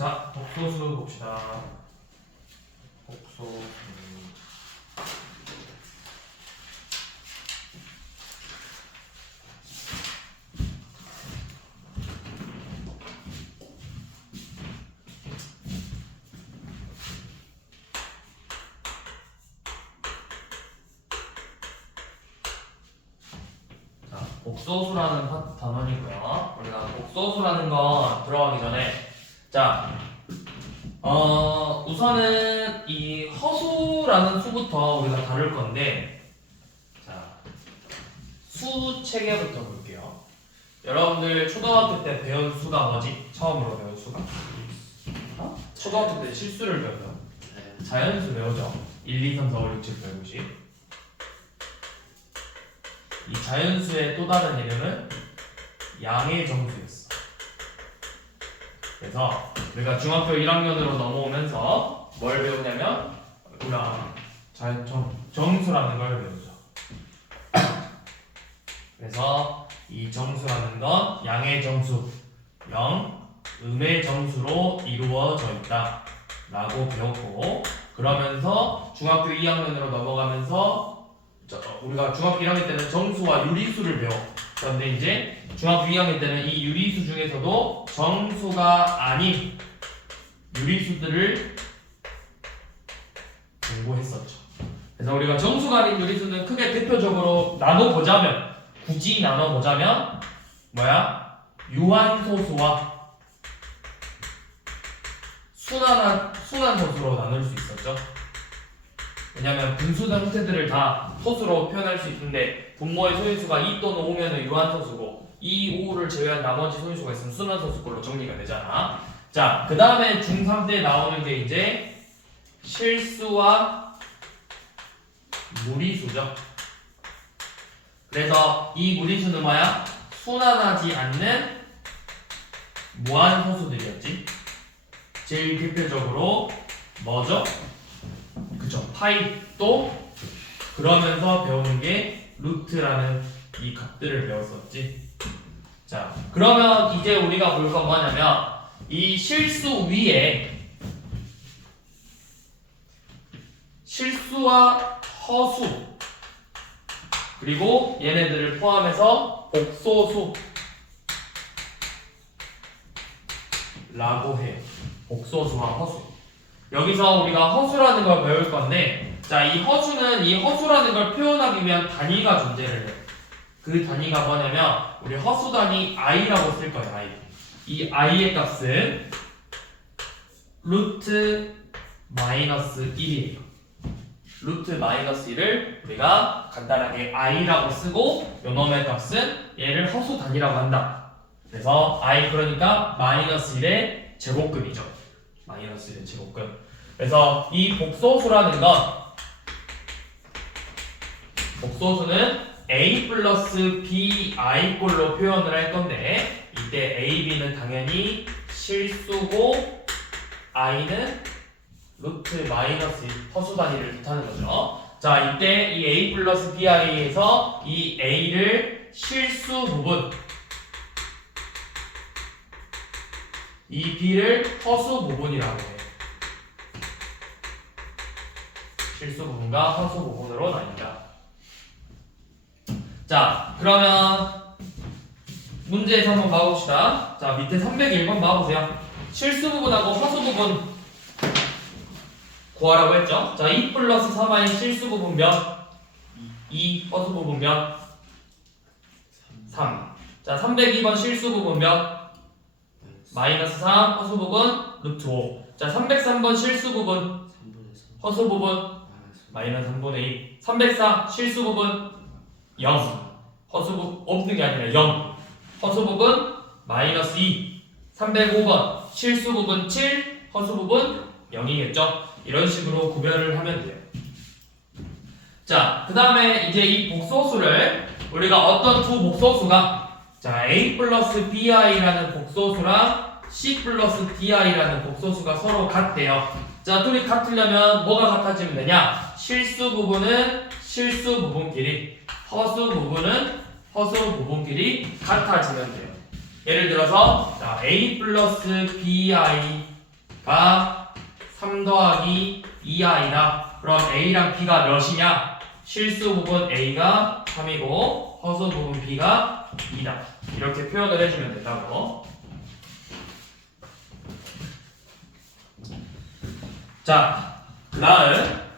자, 복소수 봅시다. 복소수. 자, 복소수라는 단원이고요. 우리가 복소수라는 건 들어가기 전에 자, 우선은 이 허수라는 수부터 우리가 다룰 건데, 자, 수 체계부터 볼게요. 여러분들 초등학교 때 배운 수가 뭐지? 처음으로 배운 수가? 초등학교 때 실수를 배워요. 자연수 배우죠. 1, 2, 3, 4, 5, 6, 7, 8, 90. 이 자연수의 또 다른 이름은 양의 정수였어. 그래서 우리가 중학교 1학년으로 넘어오면서 뭘 배우냐면 우리가 정수라는 걸 배우죠. 그래서 이 정수라는 건 양의 정수 0, 음의 정수로 이루어져 있다 라고 배웠고, 그러면서 중학교 2학년으로 넘어가면서 우리가 중학교 1학년 때는 정수와 유리수를 배워. 그런데 이제 중학교 2학년 때는 이 유리수 중에서도 정수가 아닌 유리수들을 공부했었죠. 그래서 우리가 정수가 아닌 유리수는 크게 대표적으로 나눠보자면, 굳이 나눠보자면 뭐야? 유한소수와 순환소수로 나눌 수 있었죠. 왜냐면 분수된 형태들을 다 소수로 표현할 수 있는데, 분모의 소인수가 2 또는 5면은 유한소수고 2, 5를 제외한 나머지 소인수가 있으면 순환소수꼴로 정리가 되잖아. 자, 그 다음에 중3 때 나오는 게 이제 실수와 무리수죠. 그래서 이 무리수는 뭐야? 순환하지 않는 무한소수들이었지. 제일 대표적으로 뭐죠? 그쵸, 파이. 또 그러면서 배우는 게 루트라는 이 값들을 배웠었지. 자, 그러면 이제 우리가 볼 건 뭐냐면 이 실수 위에 실수와 허수 그리고 얘네들을 포함해서 복소수 라고 해요. 복소수와 허수. 여기서 우리가 허수라는 걸 배울 건데, 자, 이 허수는 이 허수라는 걸 표현하기 위한 단위가 존재를 해요. 그 단위가 뭐냐면 우리 허수 단위 i라고 쓸 거예요. i. 이 i의 값은 루트 마이너스 1이에요. 루트 마이너스 1을 우리가 간단하게 i라고 쓰고, 요놈의 값은 얘를 허수 단위라고 한다. 그래서 i 그러니까 마이너스 1의 제곱근이죠. 마이너스 1의 제곱근. 그래서 이 복소수라는 건, 복소수는 a 플러스 bi 꼴로 표현을 할 건데, 이때 a, b는 당연히 실수고 i는 루트 마이너스 허수 단위를 뜻하는 거죠. 자, 이때 이 a 플러스 bi에서 이 a를 실수 부분, 이 b를 허수 부분이라고 해요. 실수 부분과 허수 부분으로 나뉜다. 자, 그러면 문제에서 한번 봐봅시다. 자, 밑에 301번 봐보세요. 실수 부분하고 허수 부분 구하라고 했죠. 자, 2 플러스 3i 실수 부분 몇? 2, 허수 부분 몇? 3. 자, 302번 실수 부분 몇? 마이너스 3, 허수 부분 루트 5. 자, 303번 실수 부분 허수 부분 마이너스 3분의 2. 304 실수 부분 0. 허수 부분 없는 게 아니라 0. 허수 부분 마이너스 2. 305번 실수 부분 7, 허수 부분 0이겠죠. 이런 식으로 구별을 하면 돼요. 자, 그 다음에 이제 이 복소수를 우리가 어떤 두 복소수가, 자, a 플러스 bi라는 복소수랑 c 플러스 di라는 복소수가 서로 같대요. 자, 둘이 같으려면 뭐가 같아지면 되냐? 실수 부분은 실수 부분끼리, 허수 부분은 허수 부분끼리 같아지면 돼요. 예를 들어서 자, a 플러스 bi 가 3 더하기 2i다. 그럼 a랑 b가 몇이냐? 실수 부분 a가 3이고 허수 부분 b가 2다. 이렇게 표현을 해주면 된다고. 자, 그 다음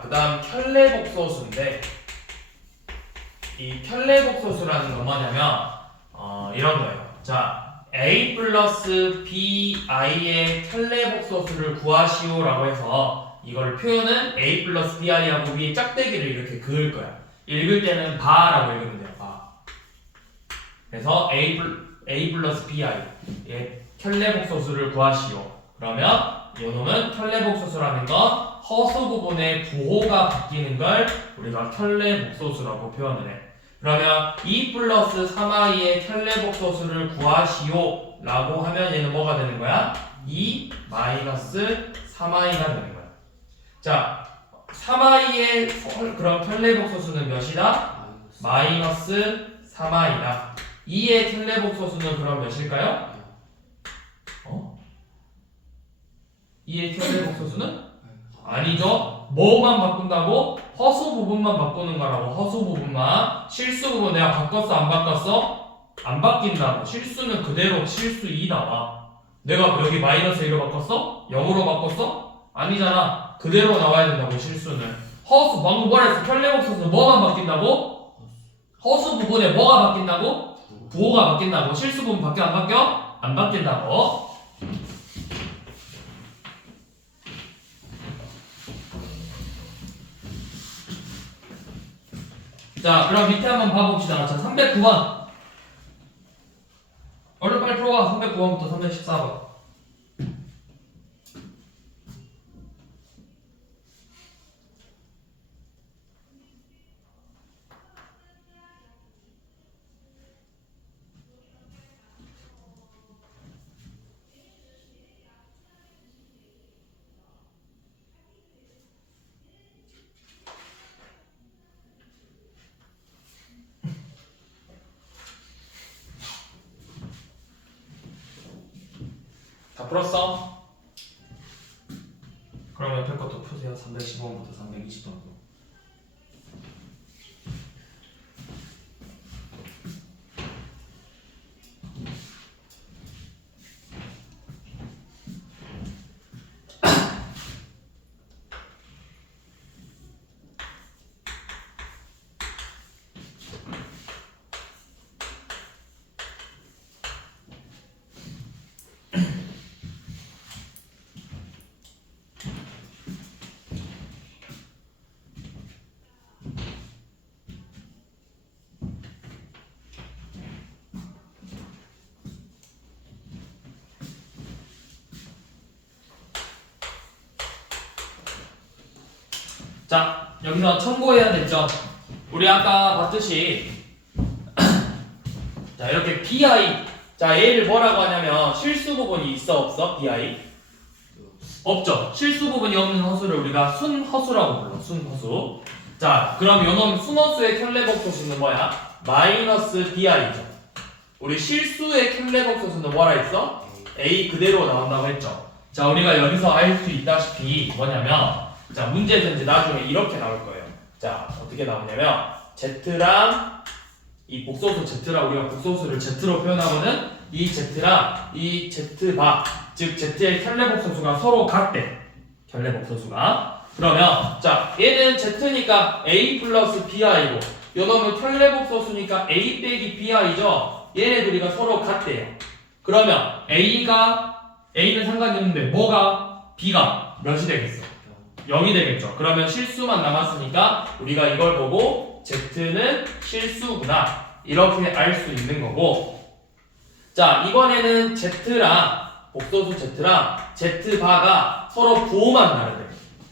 그 다음 켤레복소수인데 이 켤레복소수라는 건 뭐냐면 이런 거예요. 자, a 플러스 bi의 켤레복소수를 구하시오 라고 해서 이걸 표현은 a 플러스 bi하고 위에 짝대기를 이렇게 그을 거야. 읽을 때는 바라고 읽으면 돼요. 바. 그래서 a 플러스 bi의 켤레복소수를 구하시오. 그러면 요놈은 켤레복소수라는 건 허수 부분의 부호가 바뀌는 걸 우리가 켤레복소수라고 표현을 해. 그러면 2 플러스 3i의 켤레복소수를 구하시오 라고 하면 얘는 뭐가 되는 거야? 2 마이너스 3i가 되는 거야. 자, 3i의 그럼 켤레복소수는 몇이다? 마이너스 3i다. 2의 켤레복소수는 그럼 몇일까요? 2의 켤레복소수는? 아니죠. 뭐만 바꾼다고? 허수 부분만 바꾸는 거라고. 허수 부분만. 실수 부분 내가 바꿨어 안 바꿨어? 안 바뀐다고. 실수는 그대로 실수 2 나와. 내가 여기 마이너스 1로 바꿨어? 0으로 바꿨어? 아니잖아. 그대로 나와야 된다고. 실수는. 허수 방금 뭐라 했어? 켤레복소수는 뭐만 바뀐다고? 허수 부분에 뭐가 바뀐다고? 부호가 바뀐다고. 실수 부분 바뀌어 안 바뀌어? 안 바뀐다고. 자, 그럼 밑에 한번 봐봅시다. 자, 309번. 얼른 빨리 풀어봐. 309번부터 314번. 다 풀었어? 그럼 옆에 것도 푸세요. 315번부터 320번. 자, 여기서 참고해야 될 점. 우리 아까 봤듯이 자, 이렇게 bi. 자, 얘를 뭐라고 하냐면 실수 부분이 있어 없어? bi? 없죠. 실수 부분이 없는 허수를 우리가 순허수라고 불러. 순허수. 자, 그럼 요놈 순허수의 켤레복소수는 뭐야? 마이너스 bi죠. 우리 실수의 켤레복소수는 뭐라 했어? a 그대로 나온다고 했죠. 자, 우리가 여기서 알 수 있다시피 뭐냐면 자, 문제에서 이제 나중에 이렇게 나올 거예요. 자, 어떻게 나오냐면 Z랑 이 복소수 Z랑 우리가 복소수를 Z로 표현하거든. 이 Z랑 이 Z바 즉 Z의 켤레복소수가 서로 같대. 켤레복소수가. 그러면 자, 얘는 Z니까 A 플러스 BI고 요놈은 켤레복소수니까 A 빼기 BI죠. 얘네들이가 서로 같대요. 그러면 A는 상관이 없는데 뭐가 B가 몇이 되겠어? 0이 되겠죠. 그러면 실수만 남았으니까 우리가 이걸 보고 Z는 실수구나 이렇게 알 수 있는 거고. 자, 이번에는 Z랑 복소수 Z랑 Z바가 서로 부호만 다르대.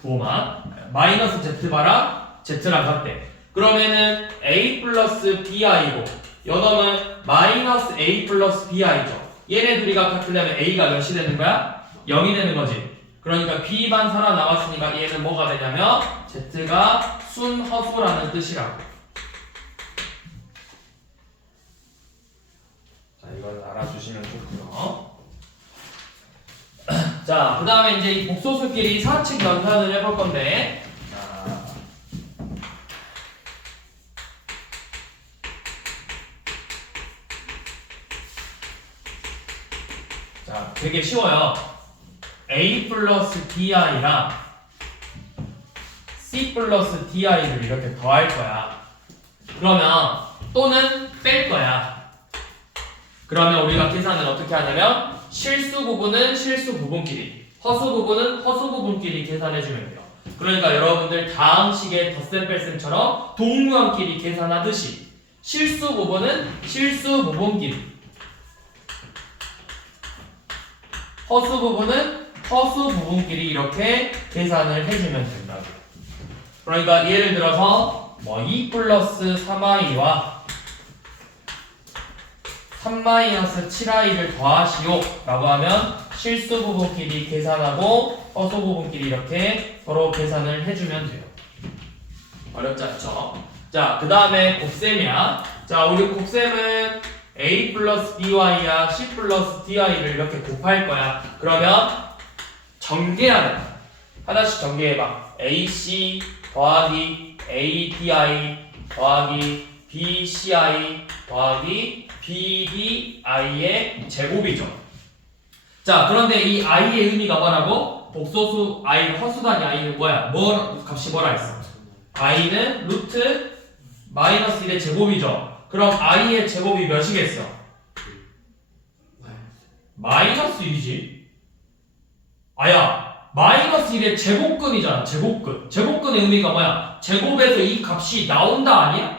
부호만 마이너스 Z바랑 Z랑 같대. 그러면은 A 플러스 BI고 요놈은 마이너스 A 플러스 BI죠. 얘네 둘이가 같으려면 A가 몇이 되는 거야? 0이 되는 거지. 그러니까 B만 살아남았으니까 얘는 뭐가 되냐면 Z가 순허수라는 뜻이라고. 자, 이걸 알아주시면 좋고요. 자, 그 다음에 이제 이 복소수끼리 사측 연산을 해볼 건데, 자, 되게 쉬워요. A 플러스 DI랑 C 플러스 DI를 이렇게 더할 거야. 그러면 또는 뺄 거야. 그러면 우리가 계산을 어떻게 하냐면 실수 부분은 실수 부분끼리, 허수 부분은 허수 부분끼리 계산해주면 돼요. 그러니까 여러분들 다음 식의 덧셈 뺄셈처럼 동무함끼리 계산하듯이 실수 부분은 실수 부분끼리, 허수 부분은 허수 부분끼리 이렇게 계산을 해주면 된다고. 그러니까 예를 들어서 뭐 2 플러스 3i와 3-7i를 더하시오 라고 하면 실수 부분끼리 계산하고 허수 부분끼리 이렇게 서로 계산을 해주면 돼요. 어렵지 않죠? 자, 그 다음에 곱셈이야. 자, 우리 곱셈은 A 플러스 BY야 C 플러스 DI를 이렇게 곱할 거야. 그러면 전개하는 하나씩 전개해봐. AC 더하기 ADI 더하기 BCI 더하기 BDI의 제곱이죠. 자, 그런데 이 i의 의미가 뭐라고? 복소수 i, 허수단위 i는 뭐야? 뭐 값이 뭐라 했어? i는 루트 마이너스 1의 제곱이죠. 그럼 i의 제곱이 몇이겠어? 마이너스 1이지. 아야, 마이너스 1의 제곱근이잖아. 제곱근. 제곱근의 의미가 뭐야? 제곱에서 이 값이 나온다 아니야?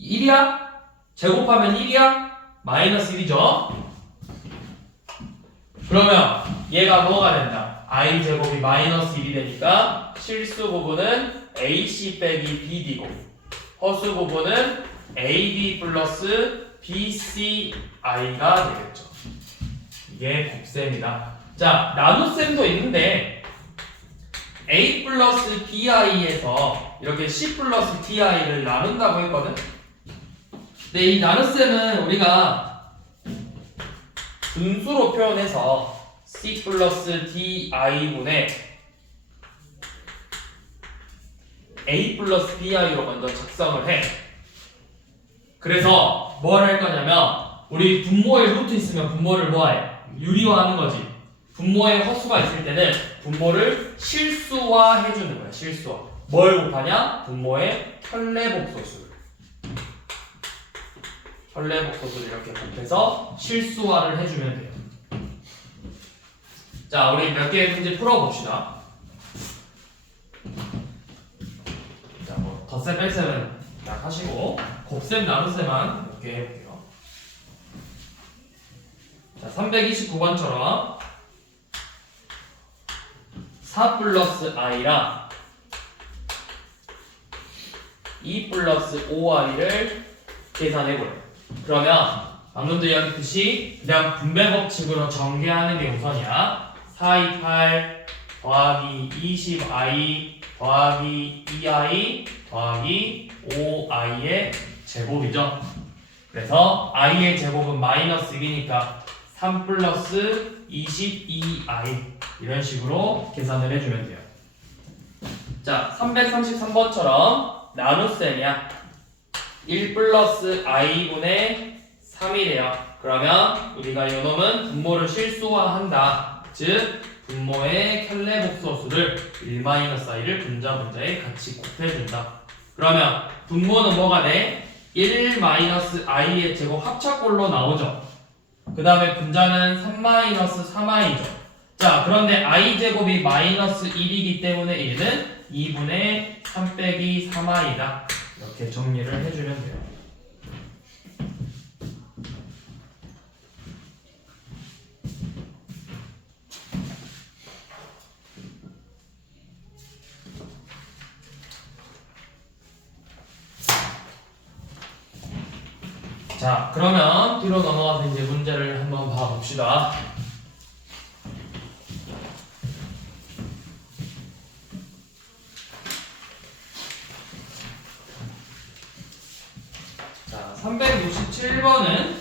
1이야? 제곱하면 1이야? 마이너스 1이죠. 그러면 얘가 뭐가 된다? i 제곱이 마이너스 1이 되니까 실수 부분은 AC 빼기 BD고 허수 부분은 AB 플러스 BCI가 되겠죠. 이게 곱셈이다. 자, 나눗셈도 있는데 A 플러스 BI에서 이렇게 C 플러스 DI를 나눈다고 했거든. 근데 이 나눗셈은 우리가 분수로 표현해서 C 플러스 DI분의 A 플러스 BI로 먼저 작성을 해. 그래서 뭘 할 거냐면 우리 분모에 루트 있으면 분모를 뭐해? 유리화하는 거지. 분모에 허수가 있을 때는 분모를 실수화 해주는 거야. 실수화. 뭘 곱하냐? 분모의 현례복소수를. 현례복소수를 이렇게 곱해서 실수화를 해주면 돼요. 자, 우리 몇 개의 문제 풀어봅시다. 자, 뭐 덧셈 뺄셈은 딱 하시고 곱셈 나눗셈만 몇 개 해볼게요. 자, 329번처럼 4 플러스 i랑 2 플러스 5i를 계산해보래. 그러면 방금도 이야기했듯이 그냥 분배 법칙으로 전개하는 게 우선이야. 428 더하기 20i 더하기 2i 더하기 5i의 제곱이죠. 그래서 i의 제곱은 마이너스 1이니까 3 플러스 22i 이런 식으로 계산을 해주면 돼요. 자, 333번처럼 나눗셈이야. 1 플러스 i분의 3이래요. 그러면 우리가 이 놈은 분모를 실수화한다. 즉 분모의 현례복소수를 1-i를 분자분자에 같이 곱해준다. 그러면 분모는 뭐가 돼? 1-i의 제곱 합차꼴로 나오죠. 그 다음에 분자는 3-3i죠. 자, 그런데 i제곱이 마이너스 1이기 때문에 얘는 2분의 3 빼기 3i다. 이렇게 정리를 해주면 돼요. 자, 그러면 뒤로 넘어가서 이제 문제를 한번 봐봅시다. 367번은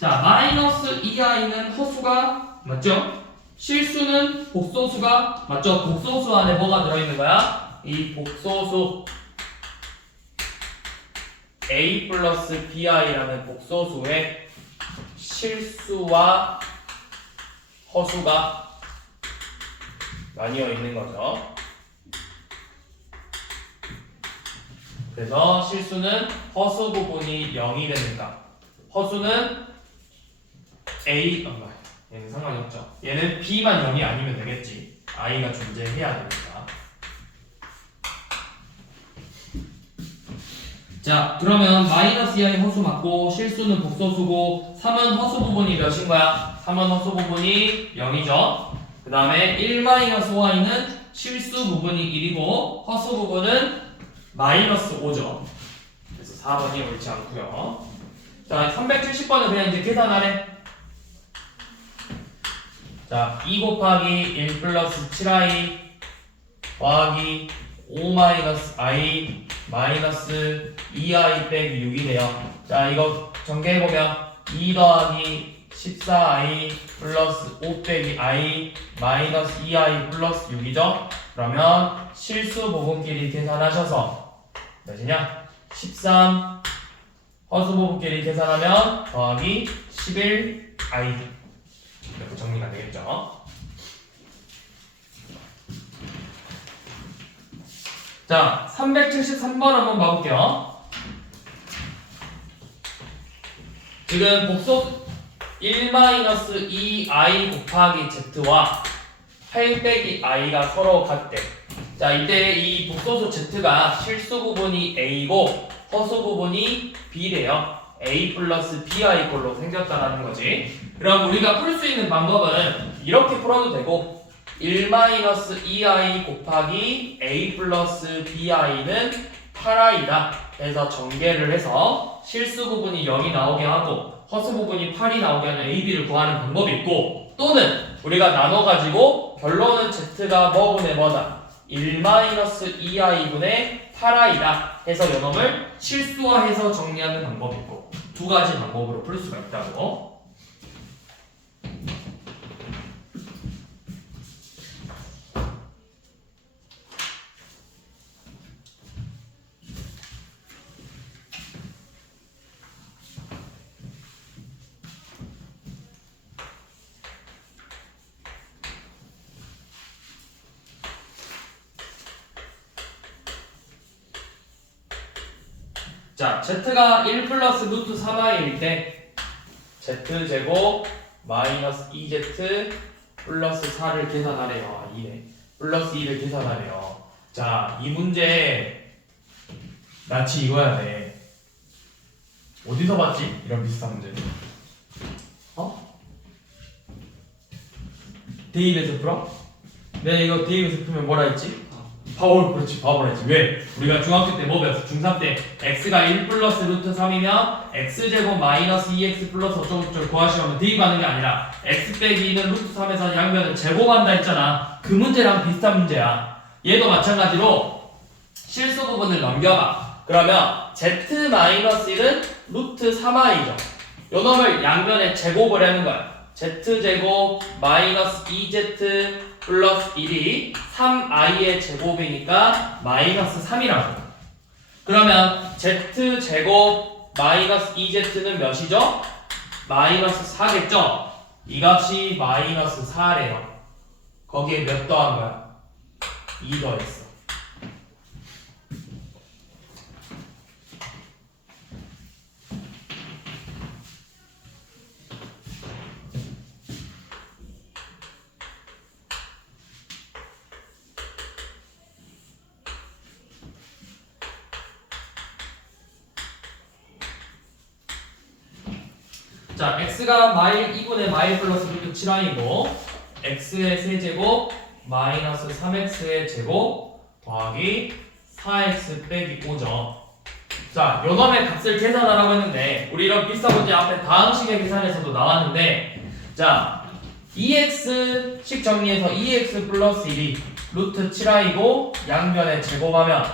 자 마이너스 2i는 허수가 맞죠? 실수는 복소수가 맞죠? 복소수 안에 뭐가 들어있는 거야? 이 복소수 a 플러스 bi라는 복소수에 실수와 허수가 나뉘어 있는 거죠. 그래서 실수는 허수 부분이 0이 되니까 허수는 a 얘는 상관이 없죠. 얘는 b만 0이 아니면 되겠지. i가 존재해야 되니까. 자 그러면 마이너스 2i 허수 맞고 실수는 복소수고 3은 허수 부분이 몇인 거야? 3은 허수 부분이 0이죠. 그 다음에 1-5i는 실수 부분이 1이고 허수 부분은 마이너스 5죠. 그래서 4번이 옳지 않고요. 자 370번은 그냥 이제 계산하래. 자 2 곱하기 1 플러스 7i 더하기 5 마이너스 i 마이너스 2i 빼기 6이래요. 자 이거 전개해보면 2 더하기 14i 플러스 5 빼기 i 마이너스 2i 플러스 6이죠. 그러면 실수 부분끼리 계산하셔서 몇이냐? 13 허수 부분끼리 계산하면 더하기 11i 이렇게 정리가 되겠죠. 자 373번 한번 봐볼게요. 지금 복소 1-2i 곱하기 z와 8 빼기 i가 서로 같대. 자 이때 이 복소수 z가 실수 부분이 a고 허수 부분이 b래요. a 플러스 bi 꼴로 생겼다라는 거지. 그럼 우리가 풀 수 있는 방법은 이렇게 풀어도 되고 1-2i 곱하기 a 플러스 bi는 8i다 해서 전개를 해서 실수 부분이 0이 나오게 하고 허수 부분이 8이 나오게 하는 a, b를 구하는 방법이 있고 또는 우리가 나눠가지고 결론은 z가 뭐분의 뭐다? 1-2i분의 8i다 해서 요놈을 실수화해서 정리하는 방법이 있고 두 가지 방법으로 풀 수가 있다고. 자, z가 1 플러스 루트 3i일 때 z제곱 마이너스 2z 플러스 4를 계산하래요. 2네. 플러스 2를 계산하래요. 자, 이 문제 낯이 익어야 돼. 어디서 봤지? 이런 비슷한 문제를. 대입에서 풀어? 내가 이거 대입에서 풀면 뭐라 했지? 바울, 그렇지, 바보라 했지. 왜? 우리가 중학교 때 뭐 배웠어? 중3 때 x가 1 플러스 루트 3이면 x제곱 마이너스 2x 플러스 어쩌고저쩌고 구하시면 대입하는 게 아니라 x 빼기 2는 루트 3에서 양면을 제곱한다 했잖아. 그 문제랑 비슷한 문제야. 얘도 마찬가지로 실수 부분을 넘겨봐. 그러면 z 마이너스 1은 루트 3i죠. 요 놈을 양면에 제곱을 하는 거야. z제곱 마이너스 2z 플러스 1이 3i의 제곱이니까 마이너스 3이라고. 그러면 z제곱 마이너스 2z는 몇이죠? 마이너스 4겠죠? 이 값이 마이너스 4래요. 거기에 몇 더한 거야? 2 더했어. 자, x가 마일 2분의 마일 플러스 루트 7i고 x의 세제곱 마이너스 3x의 제곱 더하기 4x 빼기 5죠. 자, 요놈의 값을 계산하라고 했는데 우리 이런 비슷한 문제 앞에 다음 식의 계산에서도 나왔는데 자, 2x씩 정리해서 2x 플러스 1이 루트 7i고 양변에 제곱하면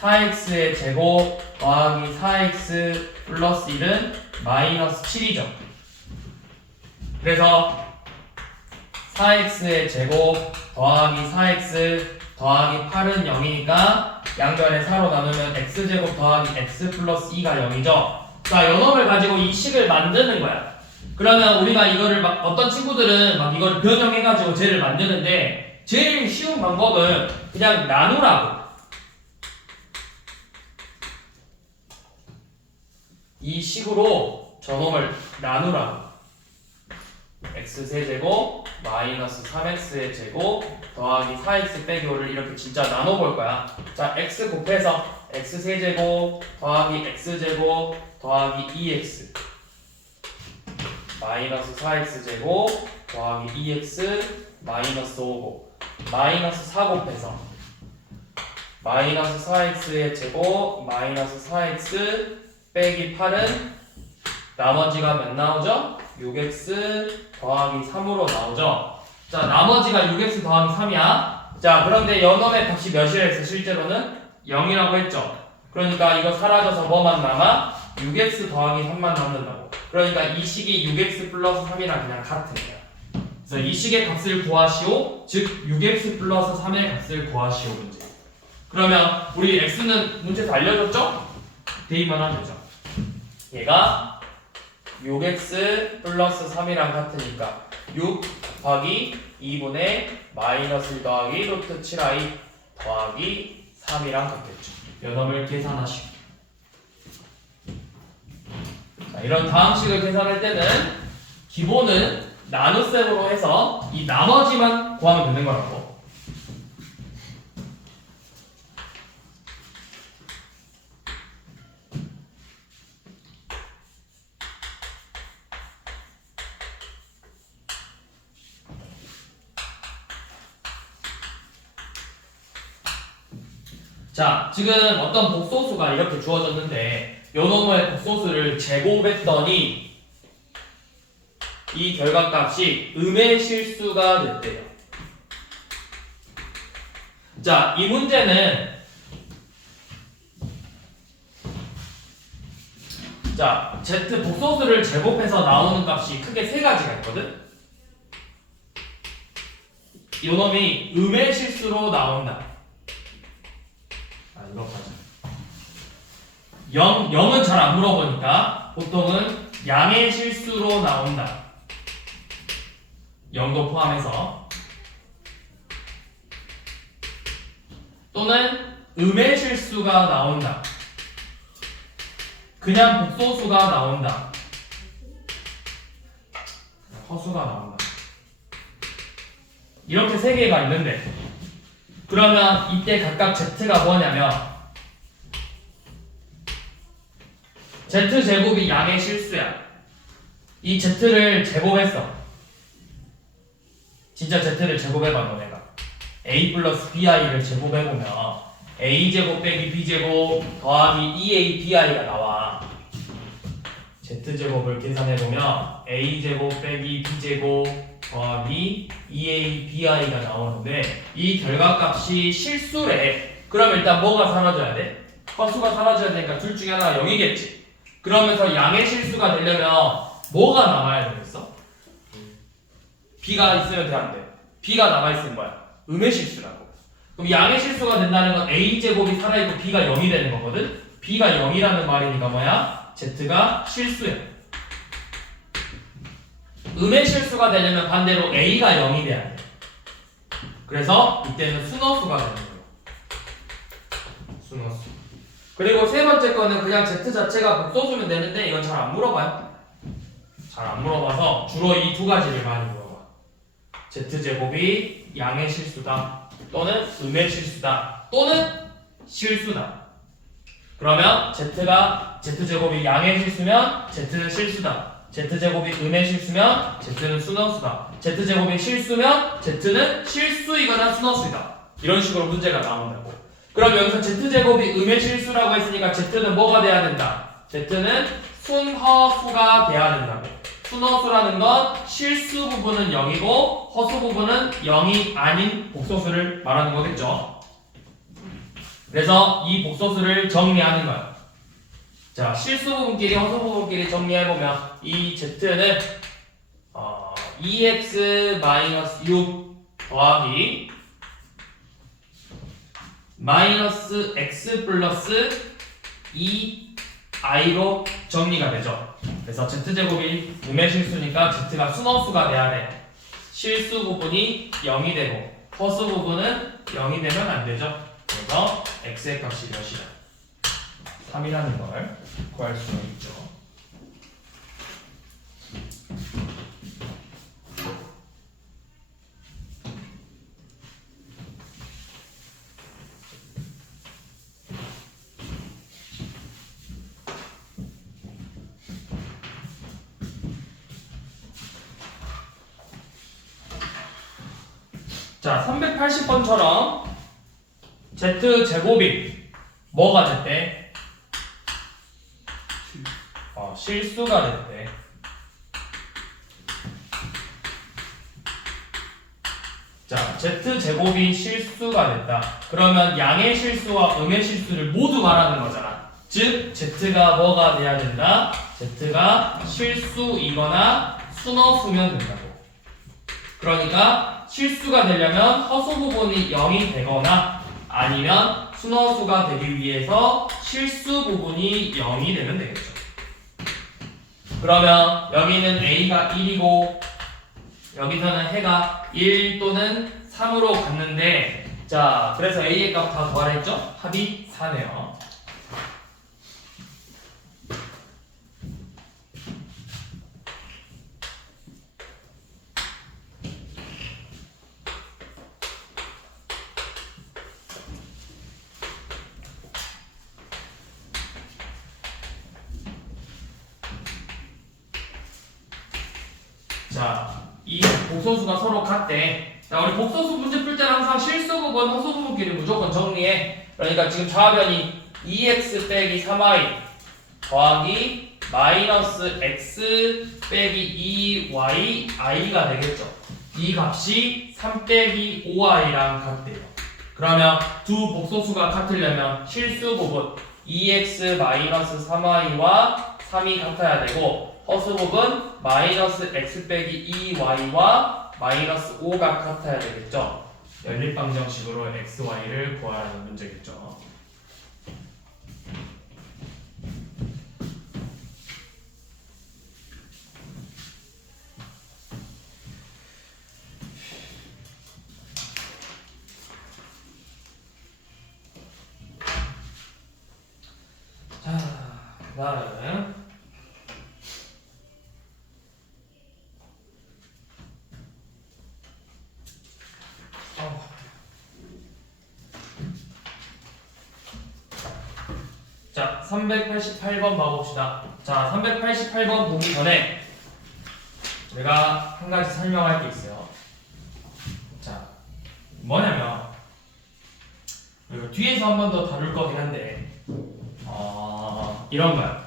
4x의 제곱 더하기 4x 플러스 1은 마이너스 7이죠. 그래서 4x의 제곱 더하기 4x 더하기 8은 0이니까 양변에 4로 나누면 x제곱 더하기 x 플러스 2가 0이죠. 자, 요놈을 가지고 이 식을 만드는 거야. 그러면 우리가 이거를 막 어떤 친구들은 막 이걸 변형해가지고 쟤를 만드는데 제일 쉬운 방법은 그냥 나누라고. 이 식으로 저놈을 나누라고. x세제곱 마이너스 3x의 제곱 더하기 4x 빼기 5를 이렇게 진짜 나눠볼 거야. 자, x 곱해서 x세제곱 더하기 x제곱 더하기 2x 마이너스 4x제곱 더하기 2x 마이너스 5고 마이너스 4 곱해서 마이너스 4x의 제곱 마이너스 4x 빼기 8은 나머지가 몇 나오죠? 6x 더하기 3으로 나오죠. 자, 나머지가 6x 더하기 3이야. 자, 그런데 연놈의 값이 몇이랬어? 실제로는 0이라고 했죠. 그러니까 이거 사라져서 뭐만 남아? 6x 더하기 3만 남는다고. 그러니까 이 식이 6x 플러스 3이랑 그냥 같은 거야. 그래서 이 식의 값을 구하시오. 즉 6x 플러스 3의 값을 구하시오 문제. 그러면 우리 x는 문제에서 알려줬죠? 대입만 하면 되죠. 얘가 6x 플러스 3이랑 같으니까 6 더하기 2분의 마이너스 1 더하기 루트 7i 더하기 3이랑 같겠죠. 요놈을 계산하시고. 자, 이런 다항식을 계산할 때는 기본은 나눗셈으로 해서 이 나머지만 구하면 되는 거라고. 자, 지금 어떤 복소수가 이렇게 주어졌는데 요놈의 복소수를 제곱했더니 이 결과값이 음의 실수가 됐대요. 자, 이 문제는 자, z 복소수를 제곱해서 나오는 값이 크게 세 가지가 있거든. 요놈이 음의 실수로 나온다. 이거까지. 0은 잘 안 물어보니까 보통은 양의 실수로 나온다. 0도 포함해서. 또는 음의 실수가 나온다. 그냥 복소수가 나온다. 허수가 나온다. 이렇게 세 개가 있는데 그러면 이때 각각 z가 뭐냐면 z제곱이 양의 실수야. 이 z를 제곱했어. 진짜 z를 제곱해봐 너네가. a 플러스 bi를 제곱해보면 a제곱 빼기 b제곱 더하기 2a bi가 나와. z제곱을 계산해보면 a제곱 빼기 b제곱 더하기 2a bi가 나오는데 이 결과값이 실수래. 그럼 일단 뭐가 사라져야 돼? 허수가 사라져야 되니까 둘 중에 하나가 0이겠지. 그러면서 양의 실수가 되려면 뭐가 남아야 되겠어? b가 있으면 돼, 안 돼? b가 남아있으면 뭐야? 음의 실수라고. 그럼 양의 실수가 된다는 건 a제곱이 살아있고 b가 0이 되는 거거든? b가 0이라는 말이니까 뭐야? z가 실수야. 음의 실수가 되려면 반대로 a가 0이 돼야 돼. 그래서 이때는 순허수가 되는 거예요. 순허수. 그리고 세 번째 거는 그냥 z 자체가 복소수면 되는데 이건 잘 안 물어봐요. 잘 안 물어봐서 주로 이 두 가지를 많이 물어봐. z제곱이 양의 실수다 또는 음의 실수다 또는 실수다. 그러면 z제곱이 양의 실수면 z는 실수다. z제곱이 음의 실수면 z는 순허수다. z제곱이 실수면 z는 실수이거나 순허수이다. 이런 식으로 문제가 나온다고. 그럼 여기서 z제곱이 음의 실수라고 했으니까 z는 뭐가 돼야 된다? z는 순허수가 돼야 된다고. 순허수라는 건 실수 부분은 0이고 허수 부분은 0이 아닌 복소수를 말하는 거겠죠. 그래서 이 복소수를 정리하는 거야. 자, 실수 부분끼리 허수 부분끼리 정리해보면 이 z는 2x-6 더하기 마이너스 x 플러스 2i로 정리가 되죠. 그래서 z제곱이 음의 실수니까 z가 순허수가 돼야 돼. 실수 부분이 0이 되고 허수 부분은 0이 되면 안 되죠. 그래서 x의 값이 몇이다? 3이라는 걸 구할 수가 있죠. 자, 380번처럼 z제곱이 뭐가 됐대? 실수가 됐대. 자, z제곱이 실수가 됐다. 그러면 양의 실수와 음의 실수를 모두 말하는 거잖아. 즉, z가 뭐가 돼야 된다? z가 실수이거나 순허수면 된다고. 그러니까 실수가 되려면 허수 부분이 0이 되거나 아니면 순허수가 되기 위해서 실수 부분이 0이 되면 되겠죠. 그러면 여기는 a가 1이고 여기서는 해가 1 또는 3으로 갔는데, 자, 그래서 a의 값 다 구하랬죠? 합이 4네요. 자, 이 복소수가 서로 같대. 자, 우리 복소수 문제 풀 때는 항상 실수 부분, 허수 부분끼리 무조건 정리해. 그러니까 지금 좌변이 2x 빼기 3y 더하기 마이너스 x 빼기 2y i가 되겠죠. 이 값이 3 빼기 5i랑 같대요. 그러면 두 복소수가 같으려면 실수 부분 2x 마이너스 3y와 3이 같아야 되고, 허수 부분 마이너스 x 빼기 2y와 마이너스 5가 같아야 되겠죠. 연립방정식으로 x, y를 구하라는 문제겠죠. 자, 그다음에 자, 388번 봐봅시다. 자, 388번 보기 전에 내가 한 가지 설명할 게 있어요. 자, 뭐냐면 이거 뒤에서 한 번 더 다룰 거긴 한데 이런 거야.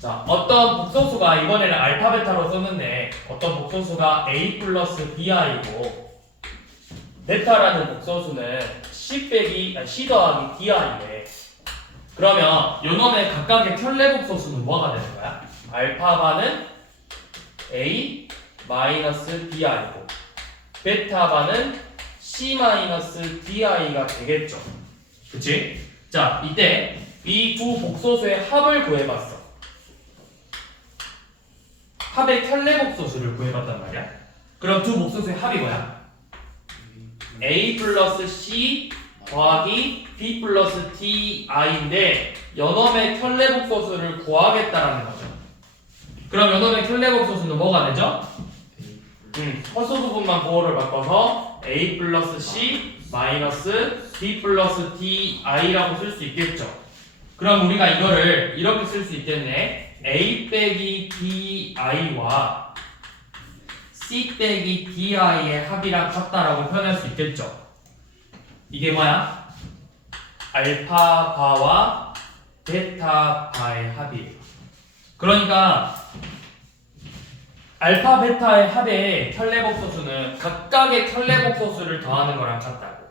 자, 어떤 복소수가 이번에는 알파 베타로 썼는데 어떤 복소수가 a 플러스 bi이고 베타라는 복소수는 c 더하기 di래. 그러면 요놈의 각각의 켤레 복소수는 뭐가 되는 거야? 알파바는 a 마이너스 bi고 베타바는 c 마이너스 di가 되겠죠. 그치? 자, 이때 이 두 복소수의 합을 구해봤어. 합의 켤레 복소수를 구해봤단 말이야. 그럼 두 복소수의 합이 뭐야? a 플러스 c 더하기 b 플러스 di인데 연놈의 켤레 복소수를 구하겠다라는 거죠. 그럼 연놈의 켤레 복소수는 뭐가 되죠? 허수 부분만 보호를 바꿔서 a 플러스 c 마이너스 b 플러스 di라고 쓸 수 있겠죠. 그럼 우리가 이거를 이렇게 쓸 수 있겠네. a 빼기 di와 c 빼기 di의 합이랑 같다라고 표현할 수 있겠죠. 이게 뭐야? 알파바와 베타바의 합이에요. 그러니까 알파 베타의 합의 켤레 복소수는 각각의 켤레 복소수를 더하는 거랑 같다고.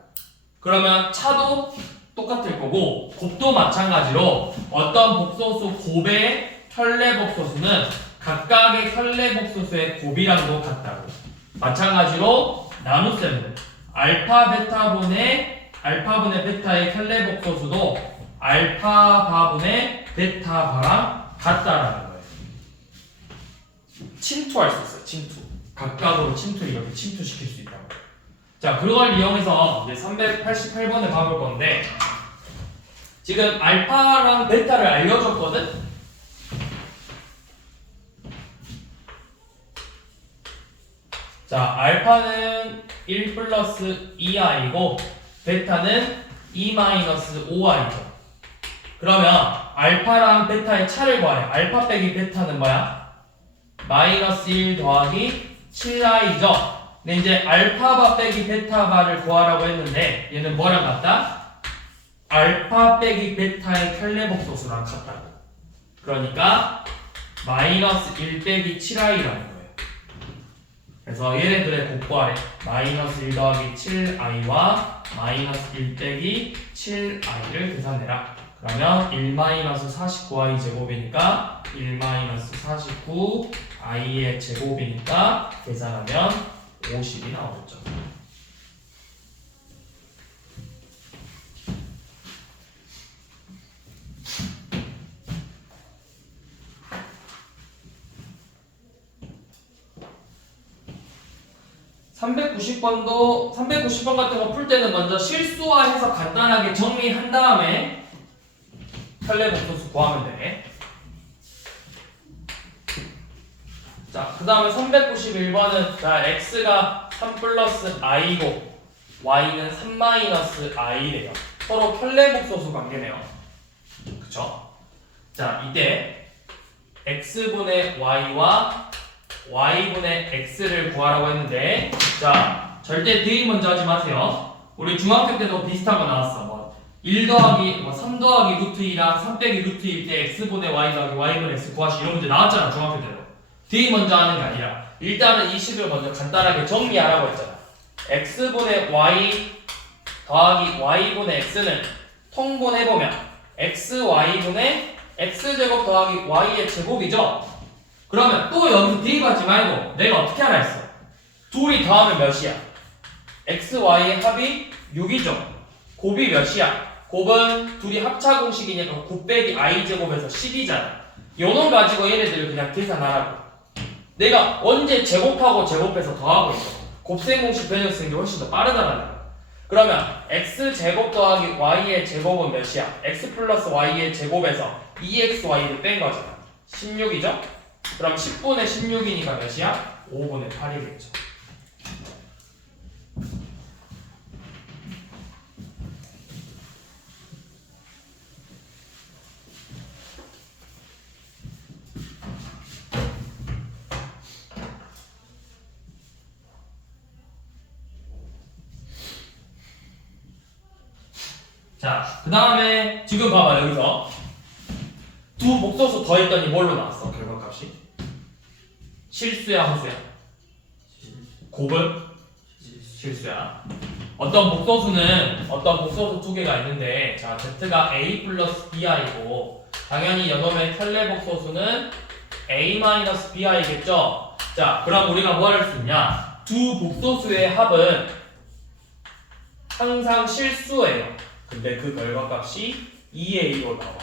그러면 차도 똑같을 거고 곱도 마찬가지로 어떤 복소수 곱의 켤레 복소수는 각각의 켤레 복소수의 곱이랑도 같다고. 마찬가지로 나눗셈도 알파분의 베타의 켤레 복소수도 알파바분의 베타바랑 같다라는 거예요. 침투할 수 있어요. 침투. 각각으로 이렇게 침투시킬 수 있다고. 자, 그걸 이용해서 이제 388번을 가볼 건데 지금 알파랑 베타를 알려줬거든? 자, 알파는 1 플러스 2i고 베타는 2 마이너스 5i죠. 그러면 알파랑 베타의 차를 구하래. 알파 빼기 베타는 뭐야? 마이너스 1 더하기 7i죠. 근데 이제 알파바 빼기 베타바를 구하라고 했는데 얘는 뭐랑 같다? 알파 빼기 베타의 켤레 복소수랑 같다고. 그러니까 마이너스 1 빼기 7i라는 거예요. 그래서 얘네들의 곱 구하래. 마이너스 1 더하기 7i와 마이너스 1 빼기 7i를 계산해라. 그러면 1 마이너스 49i 제곱이니까 1 마이너스 49i의 제곱이니까 계산하면 50이 나오겠죠. (390번도) 390번 같은 거 풀 때는 먼저 실수화해서 간단하게 정리한 다음에 켤레 복소수 구하면 돼. 자, 그 다음에 391번은 자, x가 3 플러스 i고 y는 3 마이너스 i래요. 서로 켤레 복소수 관계네요. 그쵸? 자, 이때 x분의 y와 y분의 x를 구하라고 했는데 자, 절대 대입 먼저 하지 마세요. 우리 중학교 때도 비슷한 거 나왔어. 뭐 1 더하기 3 더하기 루트 2랑 3 빼기 루트 2일 때 x분의 y 더하기 y분의 x 구하시 이런 문제 나왔잖아. 중학교 때도. 대입 먼저 하는 게 아니라 일단은 이 식을 먼저 간단하게 정리하라고 했잖아. x분의 y 더하기 y분의 x는 통분해보면 xy분의 x제곱 더하기 y의 제곱이죠. 그러면 또 여기서 대입하지 말고 내가 어떻게 하라 했어? 둘이 더하면 몇이야? xy의 합이 6이죠. 곱이 몇이야? 곱은 둘이 합차 공식이니까 9 빼기 i제곱에서 10이잖아. 요놈 가지고 얘네들을 그냥 계산하라고. 내가 언제 제곱하고 제곱해서 더하고 있어. 곱셈 공식 변형 쓰는 게 훨씬 더 빠르다라는 거야. 그러면 x제곱 더하기 y의 제곱은 몇이야? x 플러스 y의 제곱에서 2xy를 뺀 거잖아. 16이죠? 그럼 10분의 16이니까 몇이야? 5분의 8이겠죠. 자, 그 다음에 지금 봐봐. 여기서 두 복소수 더했더니 뭘로 나왔어? 결과값이 실수야 허수야? 곱은? 실수야. 어떤 복소수 두 개가 있는데 자, z가 a 플러스 bi고 당연히 이놈의 켤레 복소수는 a 마이너스 bi겠죠? 자, 그럼 우리가 뭐 할 수 있냐? 두 복소수의 합은 항상 실수예요. 근데 그 결과값이 2a로 나와.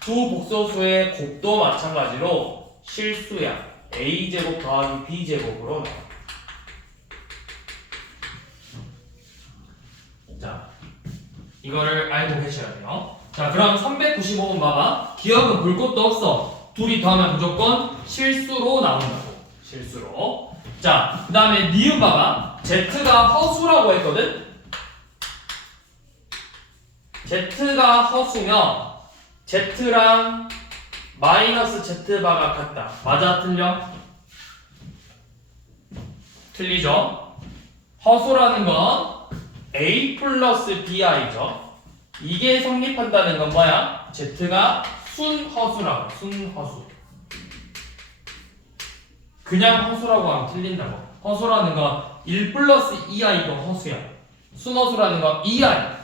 두 복소수의 곱도 마찬가지로 실수야. a제곱 더하기 b제곱으로 나와. 자, 이거를 알고 계셔야 돼요. 자, 그럼 395번 봐봐. 기억은 볼 것도 없어. 둘이 더하면 무조건 실수로 나온다고. 실수로. 자, 그 다음에 니은 봐봐. z가 허수라고 했거든? z가 허수면 z랑 마이너스 z바가 같다. 맞아? 틀려? 틀리죠? 허수라는 건 a 플러스 bi죠. 이게 성립한다는 건 뭐야? z가 순허수라고. 순허수. 그냥 허수라고 하면 틀린다고. 허수라는 건 1 플러스 2i도 허수야. 순허수라는 건 EI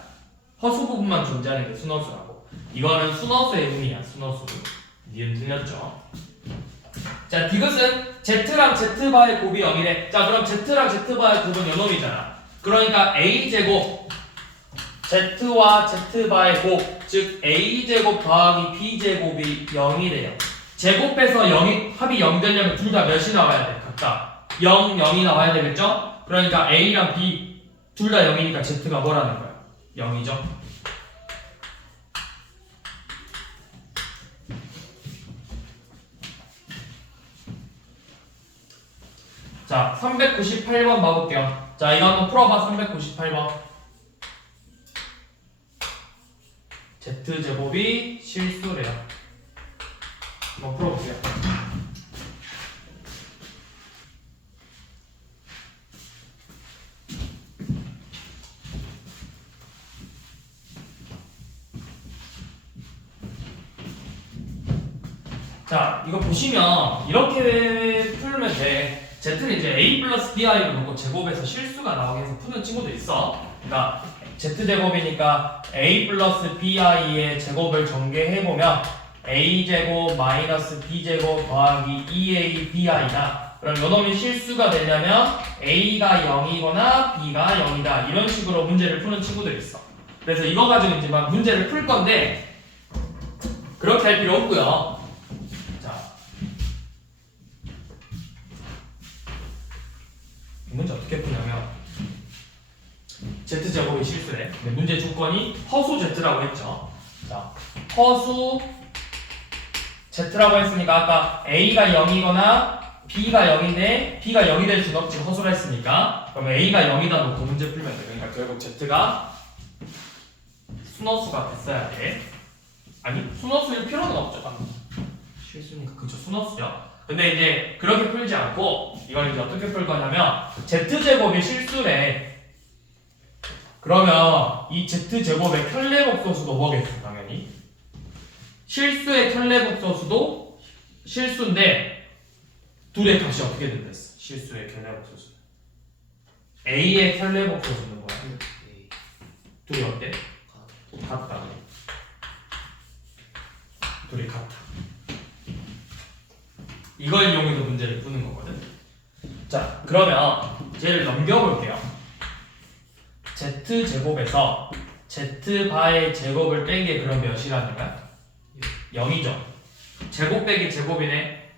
허수 부분만 존재하는 게 순허수라고. 이거는 순허수의 의미야. 순허수. 니은 틀렸죠? 자, 디귿은 Z랑 Z바의 곱이 0이래. 자, 그럼 Z랑 Z바의 곱은 요놈이잖아. 그러니까 A제곱 Z와 Z바의 곱, 즉 A제곱 더하기 B제곱이 0이래요. 제곱해서 0이, 합이 0 되려면 둘 다 몇이 나와야 돼? 각각 0, 0이 나와야 되겠죠? 그러니까 A랑 B 둘 다 0이니까 Z가 뭐라는 거야? 0이죠? 자, 398번 봐볼게요. 자, 이거 한번 풀어봐. 398번. Z제곱이 실수래요. 한번 풀어볼게요. 자, 이거 보시면 이렇게 풀면 돼. Z를 이제 A 플러스 BI로 놓고 제곱해서 실수가 나오게 해서 푸는 친구도 있어. 그러니까 Z제곱이니까 A 플러스 BI의 제곱을 전개해보면 A제곱 마이너스 B제곱 더하기 2A BI다. 그럼 요놈이 실수가 되려면 A가 0이거나 B가 0이다. 이런 식으로 문제를 푸는 친구들이 있어. 그래서 이거 가지고 이제 막 문제를 풀 건데 그렇게 할 필요 없고요. 이 문제 어떻게 푸냐면 Z제곱이 실수래. 근데 문제 조건이 허수 Z라고 했죠. 자, 허수 Z라고 했으니까 아까 A가 0이거나 B가 0인데 B가 0이 될 수는 없지. 허수라 했으니까. 그러면 A가 0이다 놓고 문제 풀면 돼. 그러니까 결국 Z가 순허수가 됐어야 돼. 아니, 순허수일 필요는 없죠. 실수니까 그쵸, 순허수죠. 근데 이제 그렇게 풀지 않고 이걸 이제 어떻게 풀 거냐면 Z제곱이 실수래. 그러면 이 Z제곱의 켤레복소수도 뭐겠어? 당연히 실수의 켤레복소수도 실수인데 둘의 값이 어떻게 된댔어? 실수의 켤레복소수 A의 켤레복소수는 뭐야? 둘이 어때? 같다. 둘이 같아. 이걸 이용해서 문제를 푸는 거거든. 자, 그러면 얘를 넘겨볼게요. Z제곱에서 Z바의 제곱을 뺀 게 그럼 몇이라는 거야? 0이죠. 제곱 빼기 제곱이네.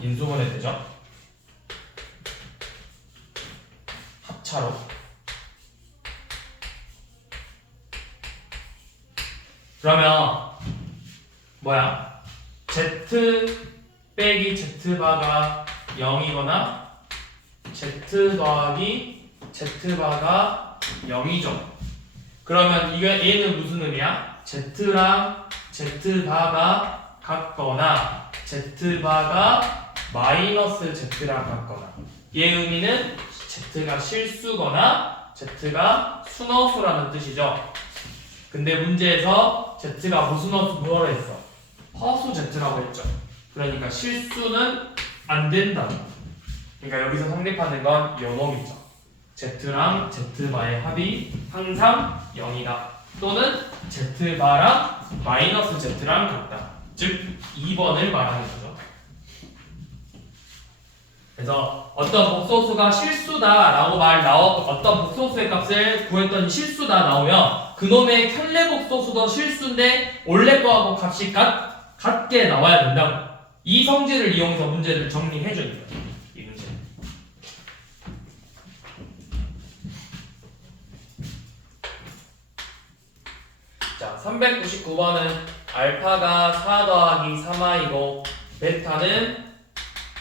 인수분해 되죠? 합차로. 그러면 뭐야? Z 빼기 Z바가 0이거나 Z 더하기 Z바가 0이죠. 그러면 얘는 무슨 의미야? Z랑 Z바가 같거나 Z바가 마이너스 Z랑 같거나 얘 의미는 Z가 실수거나 Z가 순허수라는 뜻이죠. 근데 문제에서 Z가 무슨 허수 뭐라 했어? 허수 Z라고 했죠. 그러니까 실수는 안 된다. 그러니까 여기서 성립하는 건 요놈이죠. Z랑 Z바의 합이 항상 0이다. 또는 Z바랑 마이너스 Z랑 같다. 즉 2번을 말하는 거죠. 그래서 어떤 복소수가 실수다라고 어떤 복소수의 값을 구했더니 실수다 나오면 그놈의 켤레복소수도 실수인데 원래 거하고 값이 같게 나와야 된다고. 이 성질을 이용해서 문제를 정리해줘야 돼요. 이 문제. 자, 399번은 알파가 4 더하기 3i고 베타는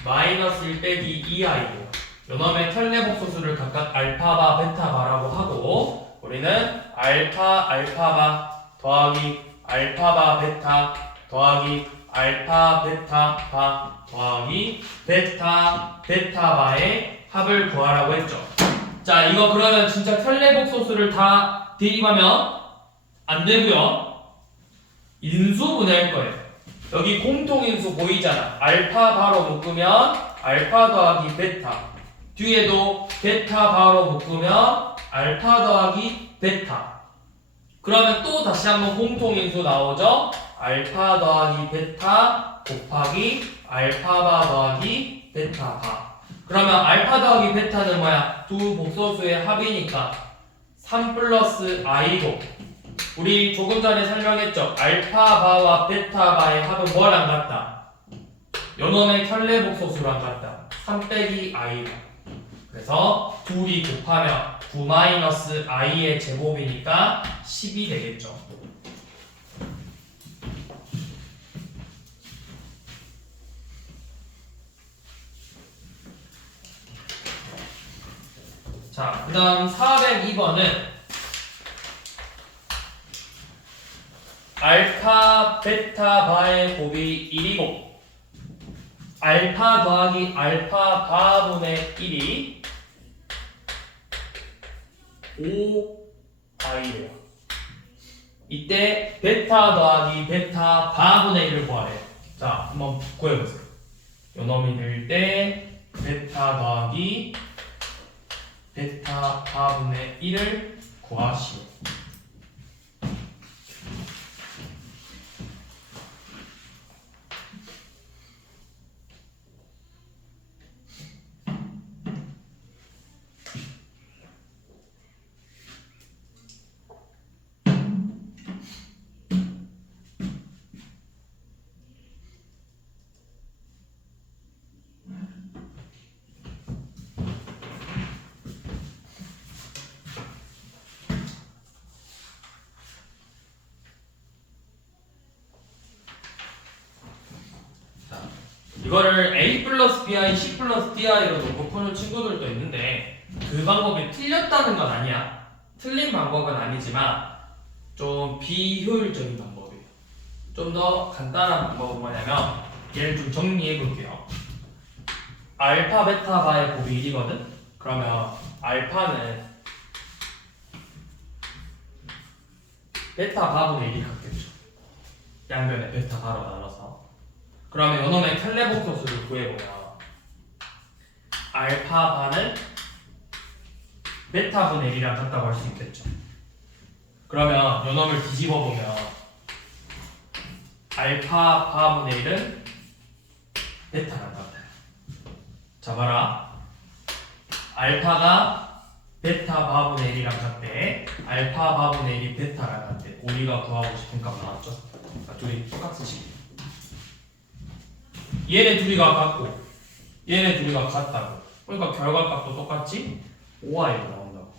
마이너스 1 빼기 2i고 요놈의 켤레복소수를 각각 알파바, 베타바라고 하고 우리는 알파바 더하기 알파바, 베타 더하기 알파, 베타, 바 더하기 베타, 베타바의 합을 구하라고 했죠. 자, 이거 그러면 진짜 켤레복소수를 다 대입하면 안 되고요. 인수분해할 거예요. 여기 공통인수 보이잖아. 알파 바로 묶으면 알파 더하기 베타. 뒤에도 베타 바로 묶으면 알파 더하기 베타. 그러면 또 다시 한번 공통인수 나오죠? 알파 더하기 베타 곱하기 알파바 더하기 베타바. 그러면 알파 더하기 베타는 뭐야? 두 복소수의 합이니까 3 플러스 i고, 우리 조금 전에 설명했죠? 알파바와 베타바의 합은 뭐랑 같다? 요놈의 켤레 복소수랑 같다. 3 빼기 i다. 그래서 둘이 곱하면 9 마이너스 i의 제곱이니까 10이 되겠죠. 자, 그 다음 402번은 알파, 베타, 바의 곱이 1이고 알파 더하기 알파 바분의 1이 5i래요. 이때 베타 더하기 베타 바분의 1을 구하래요. 자, 한번 구해보세요. 요 놈이 될 때 베타 더하기 베타 바분의 1을 구하시오. 이거를 a 플러스 bi, c 플러스 di로 놓고 푸는 친구들도 있는데 그 방법이 틀렸다는 건 아니야. 틀린 방법은 아니지만 좀 비효율적인 방법이에요. 좀 더 간단한 방법은 뭐냐면 얘를 좀 정리해 볼게요. 알파, 베타, 바의 곱이 1이거든? 그러면 알파는 베타 바분의 1이 같겠죠. 양변에 베타 바로 나눠서. 그러면 요놈의 켤레 복소수를 구해보면 알파 바는 베타 분의 1이랑 같다고 할 수 있겠죠. 그러면 요놈을 뒤집어 보면 알파 바분의 1은 베타랑 같아요. 자, 봐라. 알파가 베타 바분의 1이랑 같대. 알파 바분의 1이 베타랑 같대. 우리가 구하고 싶은 값 나왔죠? 둘이 똑같은 식이에요. 얘네 둘이가 같고 얘네 둘이가 같다고. 그러니까 결과값도 똑같지? 5i로 나온다고.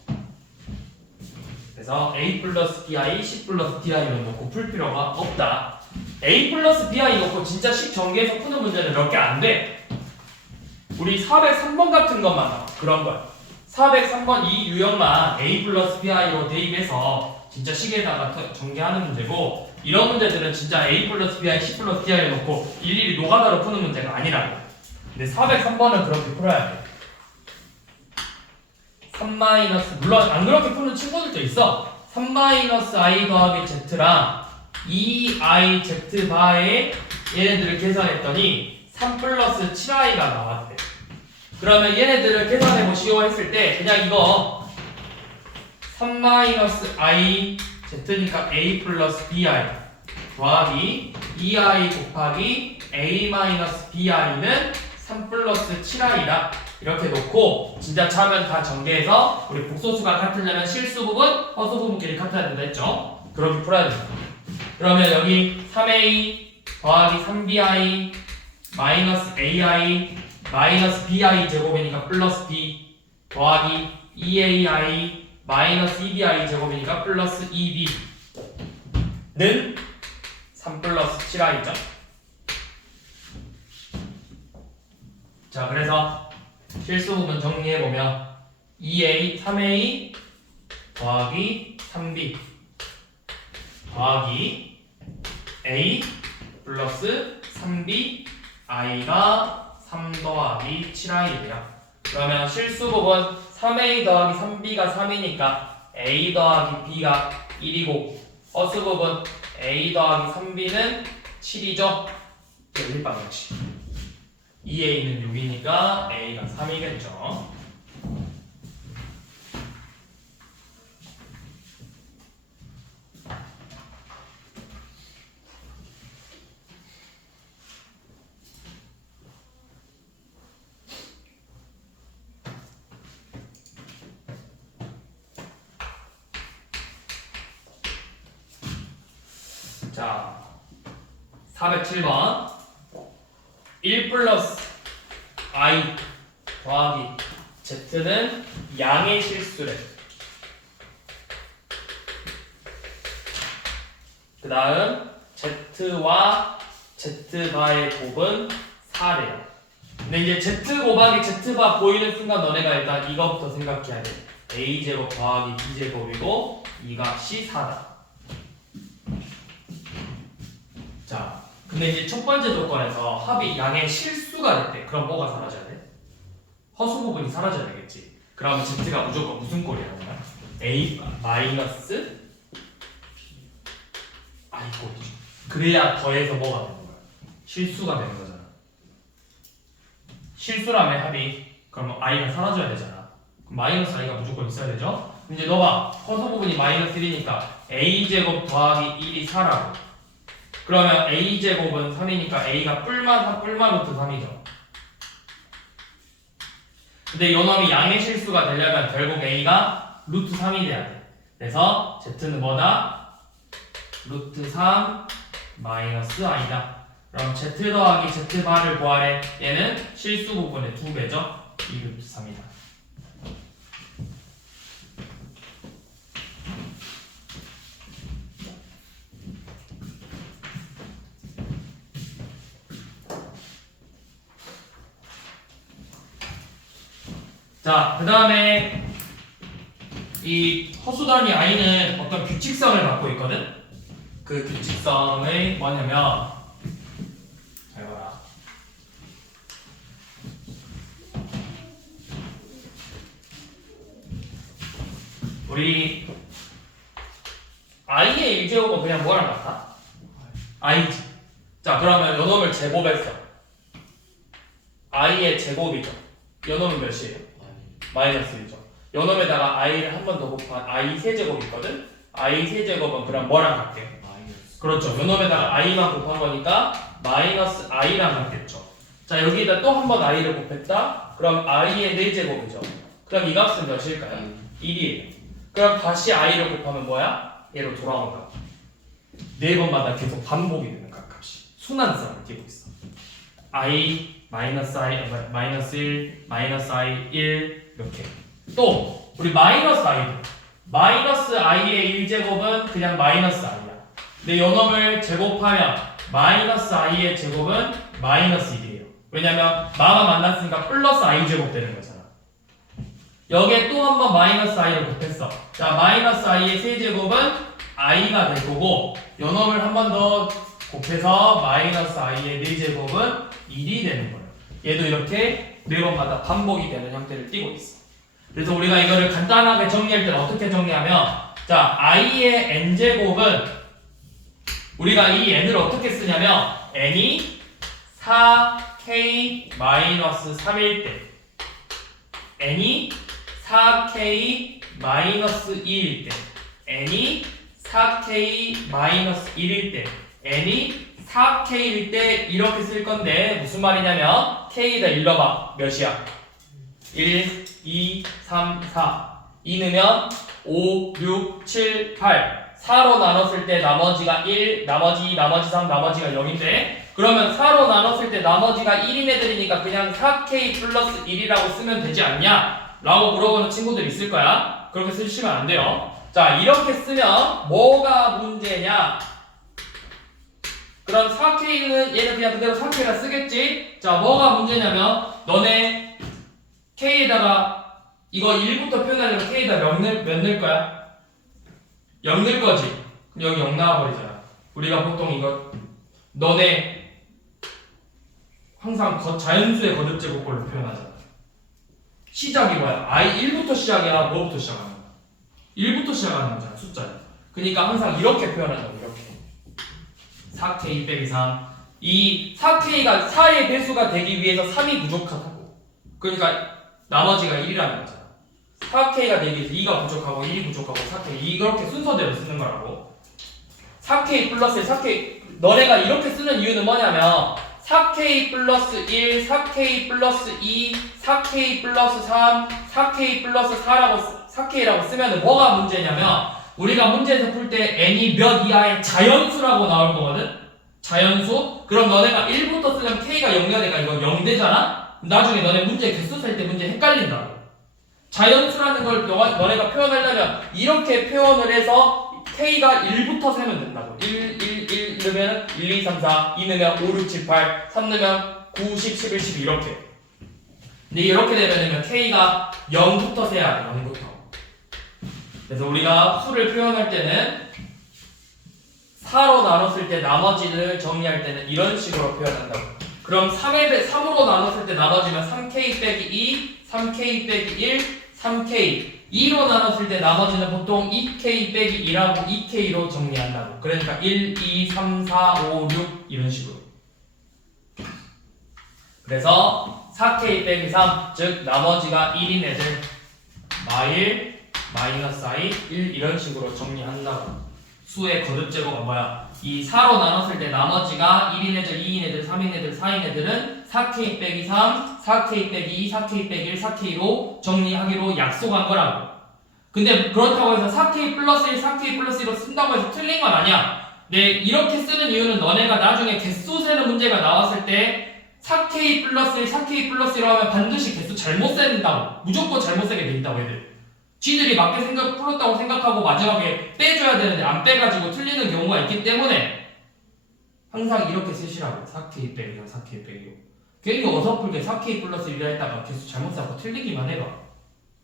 그래서 a 플러스 bi, c 플러스 di를 놓고 풀 필요가 없다. a 플러스 bi 놓고 진짜 식 전개해서 푸는 문제는 몇 개 안 돼. 우리 403번 같은 것만 나와. 그런 거야. 403번 이 유형만 a 플러스 bi로 대입해서 진짜 식에다가 전개하는 문제고, 이런 문제들은 진짜 a 플러스 bi, c 플러스 di를 놓고 일일이 노가다로 푸는 문제가 아니라고. 근데 403번은 그렇게 풀어야 돼. 3 물론 안 그렇게 푸는 친구들도 있어. 3 i 더하기 z랑 2i z 바에 얘네들을 계산했더니 3 플러스 7i가 나왔대. 그러면 얘네들을 계산해보시오 했을 때 그냥 이거 3 i z니까 a 플러스 bi 더하기 2i 곱하기 a 마이너스 bi는 3 플러스 7i다. 이렇게 놓고 진짜 차면 다 전개해서 우리 복소수가 같으려면 실수 부분, 허수 부분끼리 같아야 된다 했죠? 그렇게 풀어야 된다. 그러면 여기 3a 더하기 3bi 마이너스 ai 마이너스 bi 제곱이니까 플러스 b 더하기 2ai 마이너스 2bi 제곱이니까 플러스 2b는 3 플러스 7i죠. 자, 그래서 실수 부분 정리해보면 3a 더하기 3b 더하기 a 플러스 3b i가 3 더하기 7i래요. 그러면 실수 부분 3a 더하기 3b가 3이니까 a 더하기 b가 1이고 허수 부분 a 더하기 3b는 7이죠. 연립방정식 2a는 6이니까 a가 3이겠죠. 자 407번 1 플러스 i 더하기 z는 양의 실수래. 그 다음 z와 z바의 곱은 4래요. 근데 이제 z 곱하기 z바 보이는 순간 너네가 일단 이거부터 생각해야 돼. a제곱 더하기 b제곱이고 이 값이 4다. 자, 근데 이제 첫 번째 조건에서 합이 양의 실수가 됐대. 그럼 뭐가 사라져야 돼? 허수 부분이 사라져야 되겠지. 그러면 z가 무조건 무슨 꼴이라는 거야? a 마이너스 i 꼴이죠. 그래야 더해서 뭐가 되는 거야? 실수가 되는 거잖아. 실수라면 합이 그러면 i가 사라져야 되잖아. 그럼 마이너스 i가 무조건 있어야 되죠. 이제 너봐 허수 부분이 마이너스 1이니까 a제곱 더하기 1이 4라고. 그러면 a제곱은 3이니까 a가 뿔만 루트 3이죠. 근데 요놈이 양의 실수가 되려면 결국 a가 루트 3이 돼야 돼. 그래서 z는 뭐다? 루트 3 마이너스 i다. 그럼 z 더하기 z바를 구하래. 얘는 실수 부분의 2배죠. 2 루트 3이다. 자, 그 다음에 이 허수 단위 i는 어떤 규칙성을 갖고 있거든? 그 규칙성이 뭐냐면 잘 봐라. 우리 i의 1제곱은 그냥 뭐랑 같아? i지. 자, 그러면 요놈을 제곱했어. i의 제곱이죠. 요놈은 몇이에요? 마이너스 1죠. 요놈에다가 i를 한 번 더 곱한 i 세제곱이 있거든? i 세제곱은 그럼 뭐랑 같게? 마이너스. 그렇죠. 요놈에다가 i만 곱한 거니까 마이너스 i랑 같겠죠. 자, 여기다 또 한 번 i를 곱했다? 그럼 i의 4제곱이죠. 그럼 이 값은 몇일까요? 1이에요. 그럼 다시 i를 곱하면 뭐야? 얘로 돌아온다. 네 번마다 계속 반복이 되는 값이 순환성을 띠고 있어. i 마이너스 i 마이너스 1 마이너스 i 1 이렇게. 또 우리 마이너스 i의 1제곱은 그냥 마이너스 i야. 근데 요놈을 제곱하면 마이너스 i의 제곱은 마이너스 1이에요. 왜냐면 마마 만났으니까 플러스 i 제곱 되는 거잖아. 여기에 또 한 번 마이너스 i를 곱했어. 자, 마이너스 i의 세제곱은 i가 될 거고 요놈을 한 번 더 곱해서 마이너스 i의 4제곱은 1이 되는 거예요. 얘도 이렇게 네 번마다 반복이 되는 형태를 띠고 있어. 그래서 우리가 이거를 간단하게 정리할 때는 어떻게 정리하면, 자, i의 n제곱은 우리가 이 n을 어떻게 쓰냐면 n이 4k 3일 때, n이 4k 2일 때, n이 4k 1일 때, n이 4k일 때 이렇게 쓸 건데 무슨 말이냐면 k에다 일러봐. 몇이야? 1, 2, 3, 4 2 넣으면 5, 6, 7, 8 4로 나눴을 때 나머지가 1, 나머지 2, 나머지 3, 나머지가 0인데 그러면 4로 나눴을 때 나머지가 1인 애들이니까 그냥 4k 플러스 1이라고 쓰면 되지 않냐? 라고 물어보는 친구들 있을 거야. 그렇게 쓰시면 안 돼요. 자, 이렇게 쓰면 뭐가 문제냐? 그럼 4K는 얘는 그냥 그대로 4K라 쓰겠지? 자, 뭐가 문제냐면 너네 K에다가 이거 1부터 표현하려면 K에다 몇 넣을 거야? 0 넣을 거지? 그럼 여기 0 나와버리잖아. 우리가 보통 이거 너네 항상 자연수의 거듭제곱꼴로 표현하잖아. 시작이 뭐야? i 1부터 시작이야? 뭐부터 시작하는 거야? 1부터 시작하는 거잖아, 숫자야. 그러니까 항상 이렇게 표현한다고, 이렇게. 4k 빼기 3. 이 4k가 4의 배수가 되기 위해서 3이 부족하다고. 그러니까 나머지가 1이라는 거잖아. 4k가 되기 위해서 2가 부족하고 1이 부족하고 4k 이렇게 순서대로 쓰는 거라고. 4k 플러스 4k 너네가 이렇게 쓰는 이유는 뭐냐면 4k 플러스 1, 4k 플러스 2, 4k 플러스 3, 4k 플러스 4라고 4k라고 쓰면 뭐가 문제냐면 우리가 문제에서 풀 때 n이 몇 이하의 자연수라고 나올 거거든? 자연수? 그럼 너네가 1부터 쓰면 k가 0이야 되니까 이거 0되잖아? 나중에 너네 문제 개수 셀 때 문제 헷갈린다고. 자연수라는 걸 너네가 표현하려면 이렇게 표현을 해서 k가 1부터 세면 된다고. 1 넣으면 1, 2, 3, 4, 2 넣으면 5, 6, 7, 8, 3 넣으면 9, 10, 11, 12 이렇게. 근데 이렇게 되면은 k가 0부터 세야 돼. 0부터. 그래서 우리가 수를 표현할 때는 4로 나눴을 때 나머지를 정리할 때는 이런 식으로 표현한다고. 그럼 3으로 나눴을 때 나눠지면 3k 빼기 2, 3k 빼기 1, 3k 2로 나눴을 때 나머지는 보통 2k 빼기 2라고 2k로 정리한다고. 그러니까 1, 2, 3, 4, 5, 6 이런 식으로. 그래서 4k 빼기 3, 즉 나머지가 1인 애들 마일, 마이너스 i, 1 이런 식으로 정리한다고. 수의 거듭제곱은 뭐야? 이 4로 나눴을 때 나머지가 1인 애들, 2인 애들, 3인 애들, 4인 애들은 4k 빼기 3, 4k 빼기 2, 4k 빼기 1, 4k로 정리하기로 약속한 거라고. 근데 그렇다고 해서 4k 플러스 1, 4k 플러스 1로 쓴다고 해서 틀린 건 아니야. 네, 이렇게 쓰는 이유는 너네가 나중에 개수 세는 문제가 나왔을 때 4k 플러스 1, 4k 플러스 1로 하면 반드시 개수 잘못 센다고. 무조건 잘못 세게 돼 있다고 애들. 쥐들이 맞게 풀었다고 생각하고 마지막에 빼줘야 되는데 안 빼가지고 틀리는 경우가 있기 때문에 항상 이렇게 쓰시라고. 4k 빼기 0, 4k 빼기 0. 괜히 어설프게 4k 플러스 1이라 했다가 개수 잘못 쌓고 틀리기만 해봐.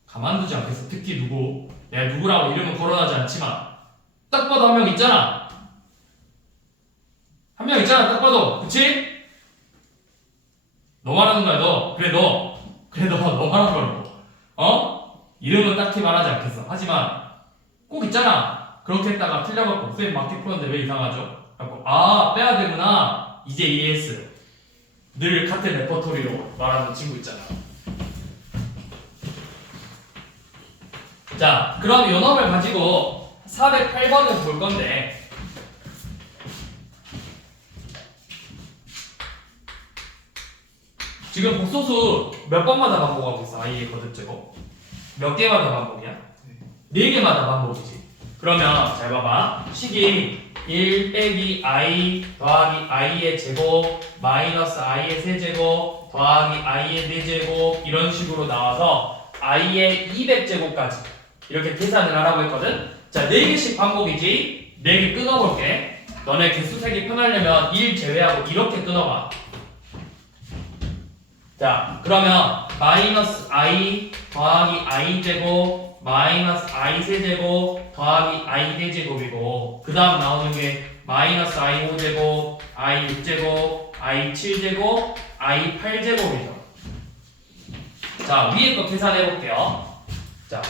가만두지 않겠어. 특히 누구. 내가 누구라고 이름은 거론하지 않지만 딱 봐도 한 명 있잖아. 한 명 있잖아. 딱 봐도. 그치? 너 말하는 거야 너. 그래 너. 그래 너 말하는 거라고. 어? 이름은 딱히 말하지 않겠어. 하지만 꼭 있잖아. 그렇게 했다가 틀려갖고 쌤 맞게 풀었는데 왜 이상하죠? 아 빼야 되구나. 이제 이해했어요. 늘 같은 레퍼토리로 말하는 친구 있잖아. 자, 그럼 요 놈을 가지고 408번을 볼 건데 지금 복소수 몇 번마다 반복하고 있어? i의 거듭제곱 몇 개마다 반복이야? 4개마다 반복이지. 그러면 잘 봐봐. 식이 1 빼기 i 더하기 i의 제곱 마이너스 i의 세제곱 더하기 i의 4제곱 이런 식으로 나와서 i의 200제곱까지 이렇게 계산을 하라고 했거든. 자, 4개씩 반복이지. 4개 끊어볼게. 너네 개수 세기 편하려면 1 제외하고 이렇게 끊어봐. 자, 그러면 마이너스 i 더하기 i 제곱 마이너스 i 세제곱 더하기 i 대제곱이고 그 다음 나오는 게 마이너스 i 5제곱 i 6제곱 i 7제곱 i 8제곱이죠. 자, 위에 거 계산해 볼게요. 자,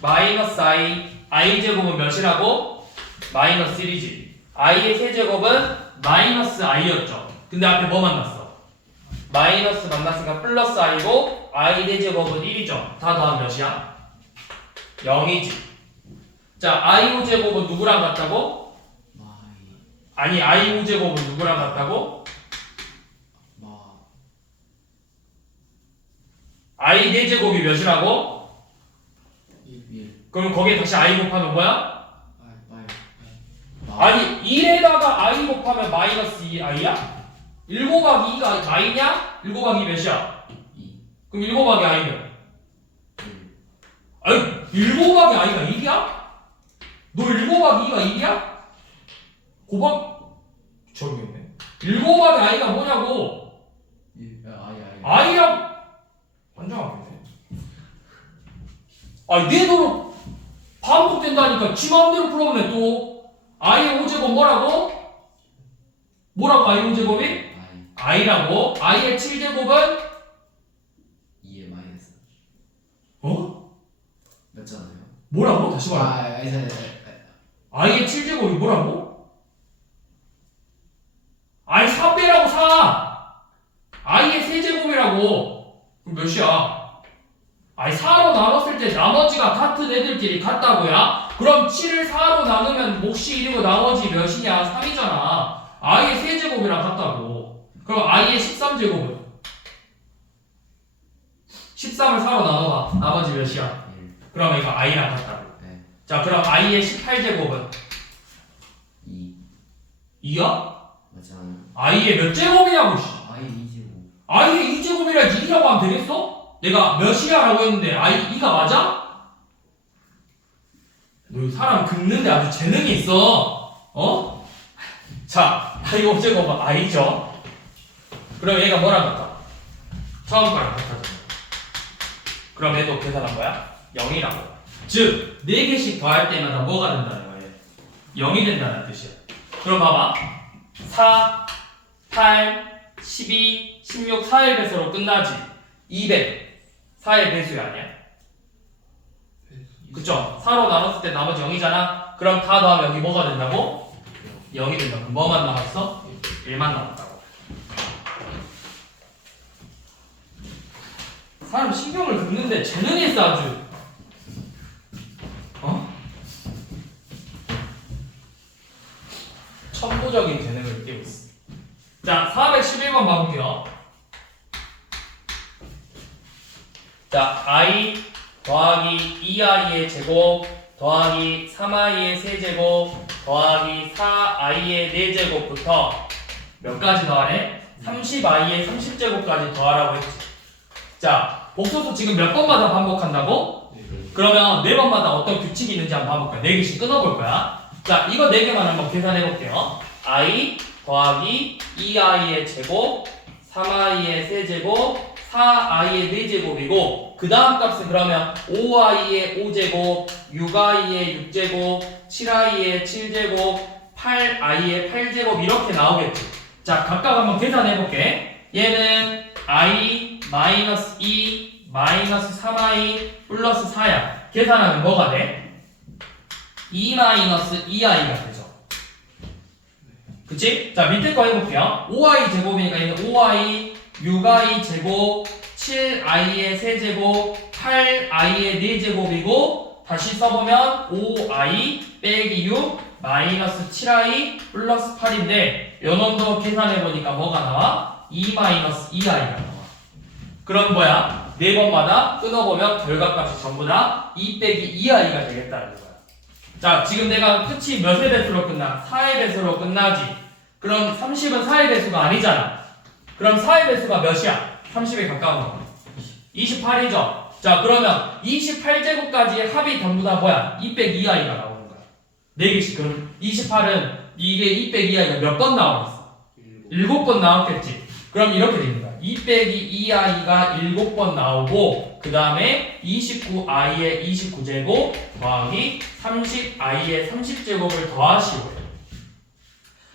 마이너스 i 제곱은 몇이라고? 마이너스 1이지. i의 세제곱은 마이너스 i였죠. 근데 앞에 뭐 만났어? 마이너스 만났으니까 플러스 i고 i 대제곱은 1이죠. 다 더하면 몇이야? 0이지. 자, i 5제곱은 누구랑 같다고? 아니, i 5제곱은 누구랑 같다고? i 대제곱이 몇이라고? 1. 그럼 거기에 다시 i 곱하면 뭐야? 아니, 1에다가 i 곱하면 마이너스 2i야? 1 곱하기 2가 i냐? 1 곱하기 2 몇이야? 2. 그럼 1 곱하기 i면? 1. 아니 1 곱하기 i가 1이야? 너 1 곱하기 2가 1이야? 저기겠네. 1 곱하기 i가 뭐냐고? i랑 완전하겠네. 아니 내 도로 반복된다니까 지 맘대로 풀어보네 또. i의 5제곱 뭐라고? 뭐라고 i 5제곱이? i라고. i의 7제곱은? 2의 마이너스. 어? 맞잖아요. 뭐라고? 다시 말해. i의 7제곱이 뭐라고? i 4빼라고 4! i의 세제곱이라고. 그럼 몇이야? i 4로 나눴을 때 나머지가 같은 애들끼리 같다고야? 그럼 7을 4로 나누면 몫이 1이고 나머지 몇이냐? 3이잖아. i의 세제곱이랑 같다고. 그럼 i의 13제곱은? 13을 4로 나눠봐. 나머지 몇이야? 1. 그러면 이거 i랑 같다고. 네. 자, 자, 그럼 i의 18제곱은 2 2야? 맞잖아요. i의 몇 제곱이냐고. 씨. I 2제곱. i의 2제곱이라 1이라고 하면 되겠어? 내가 몇이야라고 했는데 i 2가 맞아? 너 사람 긁는데 아주 재능이 있어. 어? 자, i 5제곱은 i죠. 그럼 얘가 뭐랑 같아? 처음 거랑 같아져. 그럼 얘도 계산한 거야? 0이라고. 즉, 4개씩 더할 때마다 뭐가 된다는 거야? 0이 된다는 뜻이야. 그럼 봐봐. 4, 8, 12, 16, 4의 배수로 끝나지. 200, 4의 배수야 아니야? 그쵸? 4로 나눴을 때 나머지 0이잖아. 그럼 다 더하면 여기 뭐가 된다고? 0이 된다고. 뭐만 남았어? 1만 남았다고. 사람 신경을 긁는데 재능이 있어 아주. 어? 천부적인 재능을 띄고 있어. 자, 411번 봐볼게요. 자, i 더하기 2i의 제곱 더하기 3i의 세제곱 더하기 4i의 4제곱부터 몇 가지 더하래? 30i의 30제곱까지 더하라고 했지. 자, 복소수 지금 몇 번마다 반복한다고? 그러면 4번마다 어떤 규칙이 있는지 한번 봐볼까요? 4개씩 끊어볼 거야. 자, 이거 4개만 한번 계산해 볼게요. i 더하기 2i의 제곱 3i의 세제곱 4i의 4제곱이고 그 다음 값은 그러면 5i의 5제곱 6i의 6제곱 7i의 7제곱 8i의 8제곱 이렇게 나오겠지. 자, 각각 한번 계산해 볼게. 얘는 i 마이너스 2 마이너스 3i 플러스 4야. 계산하면 뭐가 돼? 2 마이너스 2i가 되죠. 그치? 자, 밑에 거 해볼게요. 5i 제곱이니까 얘는 5i 6i 제곱 7i의 세제곱 8i의 4제곱이고 다시 써보면 5i 빼기 6 마이너스 7i 플러스 8인데 요놈도 계산해보니까 뭐가 나와? 2 마이너스 2i가 나와. 그럼 뭐야? 4번마다 끊어보면 결과값이 전부 다 2 빼기 2i가 되겠다는 거야. 자, 지금 내가 끝이 몇의 배수로 끝나? 4의 배수로 끝나지. 그럼 30은 4의 배수가 아니잖아. 그럼 4의 배수가 몇이야? 30에 가까운 거. 28이죠. 자, 그러면 28제곱까지의 합이 전부 다 뭐야? 2 빼기 2i가 나오는 거야. 4개씩. 그럼 28은 이게 2 빼기 2i가 몇 번 나왔어? 7번 나왔겠지. 그럼 이렇게 됩니다. 2 빼기 2i가 7번 나오고 그 다음에 29i의 29제곱 더하기 30i의 30제곱을 더하시고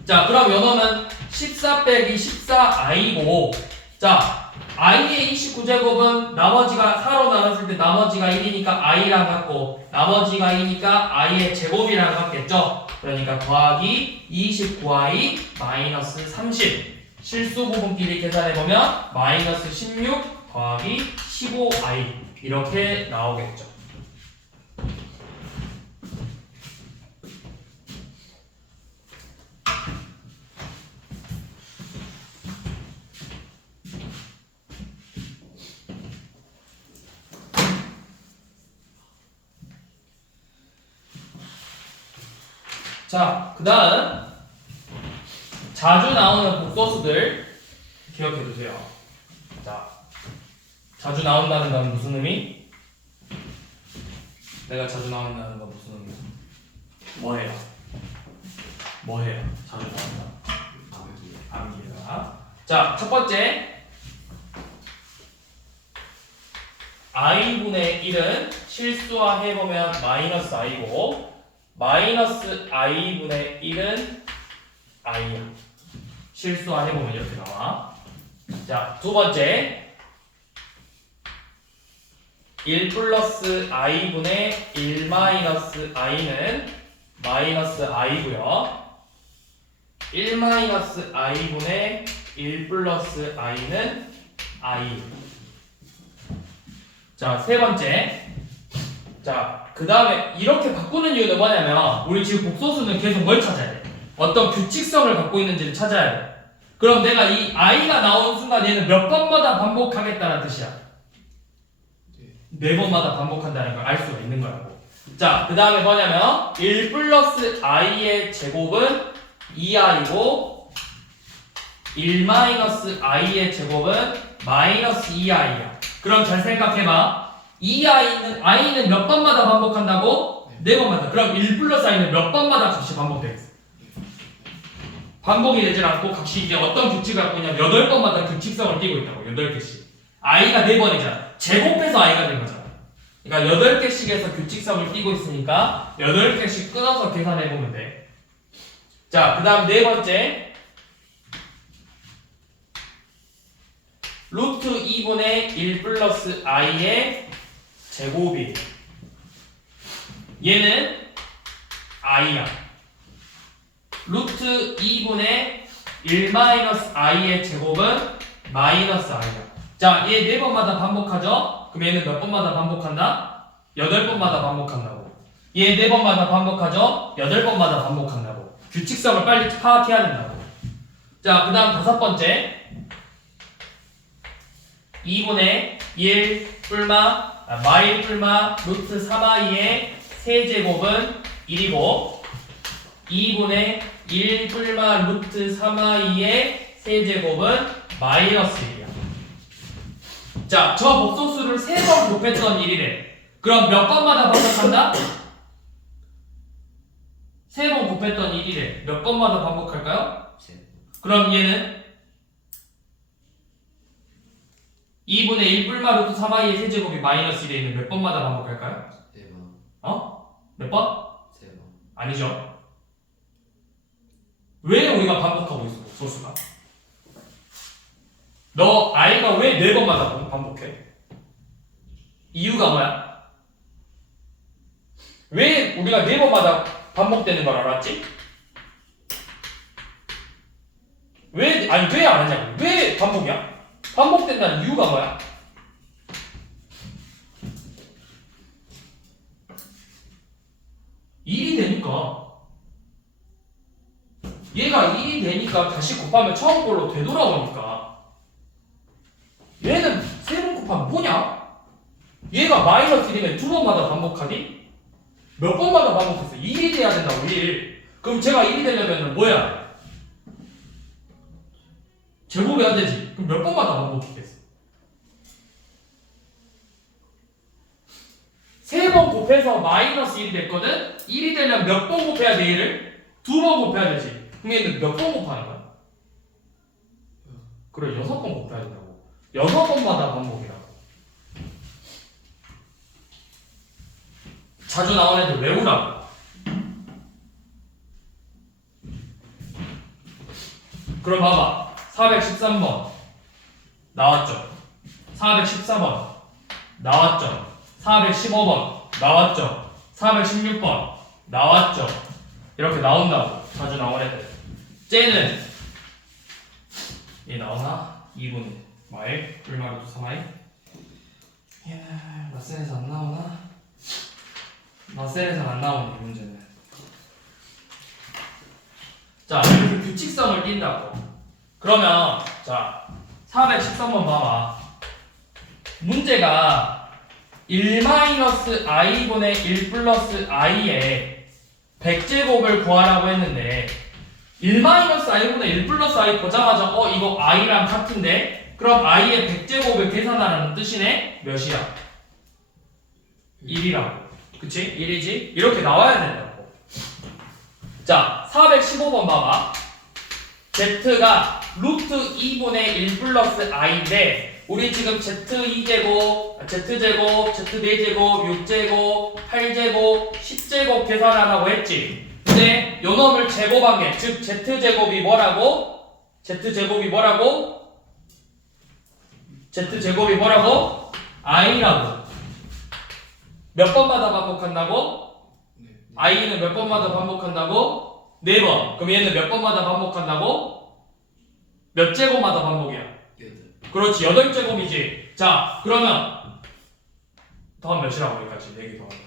자, 그럼 요놈은 14 빼기 14i고 자, i의 29제곱은 나머지가 4로 나눴을 때 나머지가 1이니까 i랑 같고 나머지가 2니까 i의 제곱이랑 같겠죠. 그러니까 더하기 29i 마이너스 30 실수 부분끼리 계산해보면 마이너스 16 더하기 15i 이렇게 나오겠죠. 자, 그 다음 자주 나오는 복소수들 기억해 두세요. 자, 자주 나온다는 건 무슨 의미? 내가 자주 나온다는 건 무슨 의미? 뭐해요? 뭐해요? 자주 나온다. 암기다. 자, 첫 번째 i분의 1은 실수화 해보면 마이너스 i고 마이너스 i분의 1은 i야. 실수화 해보면 이렇게 나와. 자, 두 번째 1 플러스 i분의 1 마이너스 i는 마이너스 i고요 1 마이너스 i분의 1 플러스 i는 i. 자, 세 번째 자, 그 다음에 이렇게 바꾸는 이유는 뭐냐면 우리 지금 복소수는 계속 뭘 찾아야 돼? 어떤 규칙성을 갖고 있는지를 찾아야 돼. 그럼 내가 이 i가 나오는 순간 얘는 몇 번마다 반복하겠다는 뜻이야. 4번마다 반복한다는 걸 알 수가 있는 거라고. 자, 그 다음에 뭐냐면 1 플러스 i의 제곱은 2i고 1 마이너스 i의 제곱은 마이너스 2i야. 그럼 잘 생각해봐. 2i는 몇 번마다 반복한다고? 4번마다. 그럼 1 플러스 i는 몇 번마다 값이 반복되겠어? 반복이 되질 않고 값이 이제 어떤 규칙을 갖고 있냐면 8번마다 규칙성을 띠고 있다고. 8개씩. i가 4번이잖아. 제곱해서 i가 된 거잖아. 그러니까 8개씩에서 규칙성을 띠고 있으니까 8개씩 끊어서 계산해보면 돼. 자, 그 다음 4번째. 루트 2분의 1 플러스 i의 제곱이. 얘는 i야. 루트 2분의 1 마이너스 i의 제곱은 마이너스 i야. 자, 얘 4번마다 반복하죠? 그럼 얘는 몇 번마다 반복한다? 8번마다 반복한다고. 얘 4번마다 반복하죠? 8번마다 반복한다고. 규칙성을 빨리 파악해야 된다고. 자, 그 다음 5번째. 2분의 1 뿔마 마일 뿔마 루트 3i의 세제곱은 1이고 2분의 1 뿔마 루트 3i의 세제곱은 마이너스 1이야. 자, 저 복소수를 3번 곱했던 1이래. 그럼 몇 번마다 반복한다? 3번 곱했던 1이래. 몇 번마다 반복할까요? 그럼 얘는 2분의 1 뿔마 루트 3i의 세제곱이 마이너스 1에 있는 몇 번마다 반복할까요? 4번. 어? 몇 번? 3번. 아니죠. 왜 우리가 반복하고 있어, 소수가? 너 i가 왜 4번마다 반복해? 이유가 뭐야? 왜 우리가 4번마다 반복되는 걸 알았지? 왜 안 하냐고. 왜 반복이야? 반복된다는 이유가 뭐야? 일이 되니까. 얘가 1이 되니까 다시 곱하면 처음 걸로 되돌아오니까. 얘는 3번 곱하면 뭐냐? 얘가 마이너스 1이면 2번마다 반복하니? 몇 번마다 반복했어? 1이 돼야 된다고. 1. 그럼 제가 1이 되려면 뭐야? 제곱해야 되지. 그럼 몇 번마다 반복했겠어? 3번 곱해서 마이너스 1이 됐거든? 1이 되려면 몇 번 곱해야 돼? 얘를? 2번 곱해야 되지. 그럼 얘는 몇 번 곱하는 거야? 그래, 6번 곱해야 된다고. 6번마다 반복이라고. 자주 나오는 애들 외우라고. 그럼 봐봐. 413번 나왔죠? 414번 나왔죠? 415번 나왔죠? 416번 나왔죠? 이렇게 나온다고. 자주 나오는 애들. 쟤는 얘 나오나? 2분의 마일 불마루 3마일. 야, 마센에서 안 나오나? 마센에서 안 나오네, 이 문제는. 자, 이렇게 규칙성을 띈다고. 그러면 자 413번 봐봐. 문제가 1-i분의 1 플러스 i의 100제곱을 구하라고 했는데 1-i분의 1 플러스 i 보자마자 이거 i랑 같은데? 그럼 i의 100제곱을 계산하라는 뜻이네? 몇이야? 1이라고. 그치? 1이지? 이렇게 나와야 된다고. 자 415번 봐봐. z가 루트 2분의 1 플러스 i인데 우리 지금 z2제곱, z제곱, z4제곱, 6제곱, 8제곱, 10제곱 계산하라고 했지. 근데 요 놈을 제곱한 게 즉 z제곱이 뭐라고? z제곱이 뭐라고? z제곱이 뭐라고? i라고. 몇 번마다 반복한다고? i는 몇 번마다 반복한다고? 4번. 그럼 얘는 몇 번마다 반복한다고? 몇 제곱마다 반복이야? 8. 그렇지, 8제곱이지. 자, 그러면 더하면 몇이라고 여기까지? 4개 더하면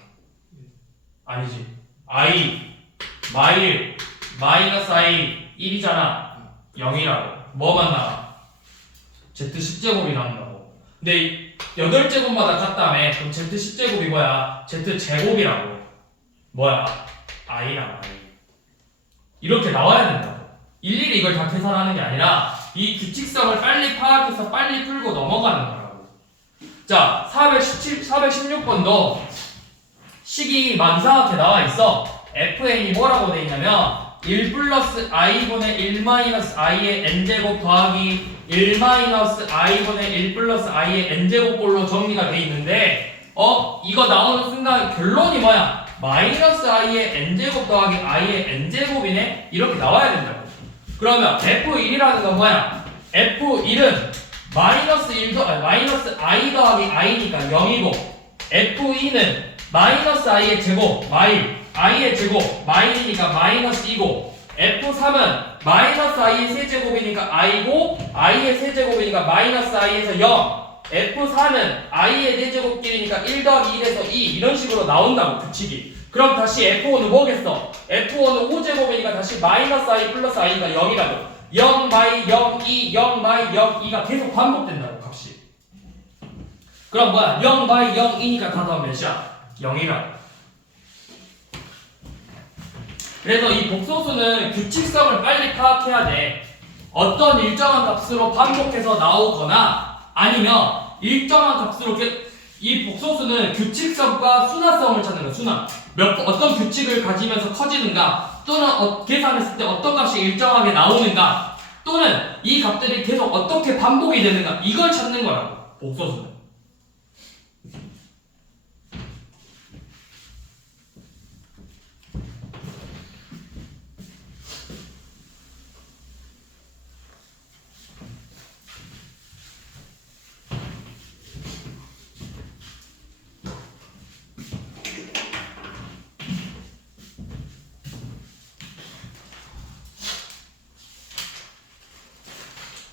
아니지. i 마일 마이너스 i 1이잖아. 0이라고. 뭐만 나와? z 10제곱이 나온다고. 근데 8제곱마다 같다며. 그럼 z 10제곱이 뭐야? z 제곱이라고. 뭐야? i랑 i 이렇게 나와야 된다고. 일일이 이걸 다 계산하는 게 아니라 이 규칙성을 빨리 파악해서 빨리 풀고 넘어가는 거라고. 자, 416번도 식이 막 이상하게 나와 있어. fn이 뭐라고 돼 있냐면 1 플러스 i분의 1 마이너스 i의 n제곱 더하기 1 마이너스 i분의 1 플러스 i의 n제곱꼴로 정리가 돼 있는데 이거 나오는 순간 결론이 뭐야? 마이너스 i의 n제곱 더하기 i의 n제곱이네? 이렇게 나와야 된다고. 그러면 f1이라는 건 뭐야? f1은 마이너스 i 더하기 i니까 0이고 f2는 마이너스 i의 제곱 i의 제곱 마이니까 마이너스 2고 f3은 마이너스 i의 세제곱이니까 i고 i의 세제곱이니까 마이너스 i에서 0 f4는 i의 네제곱끼리니까 1 더하기 1에서 2 이런 식으로 나온다고 규칙이. 그럼 다시 f5는 뭐겠어? f5는 5제곱이니까 다시 마이너스 i 플러스 i가 0이라고. 0 마이 0 2 0 마이 0 2가 계속 반복된다고 값이. 그럼 뭐야? 0 마이 0 2니까 다 더하면 몇이야? 0이라고. 그래서 이 복소수는 규칙성을 빨리 파악해야 돼. 어떤 일정한 값으로 반복해서 나오거나 아니면 일정한 값으로 이 복소수는 규칙성과 순화성을 찾는 거야. 순화. 어떤 규칙을 가지면서 커지는가 또는 계산했을 때 어떤 값이 일정하게 나오는가 또는 이 값들이 계속 어떻게 반복이 되는가 이걸 찾는 거라고 복소수는.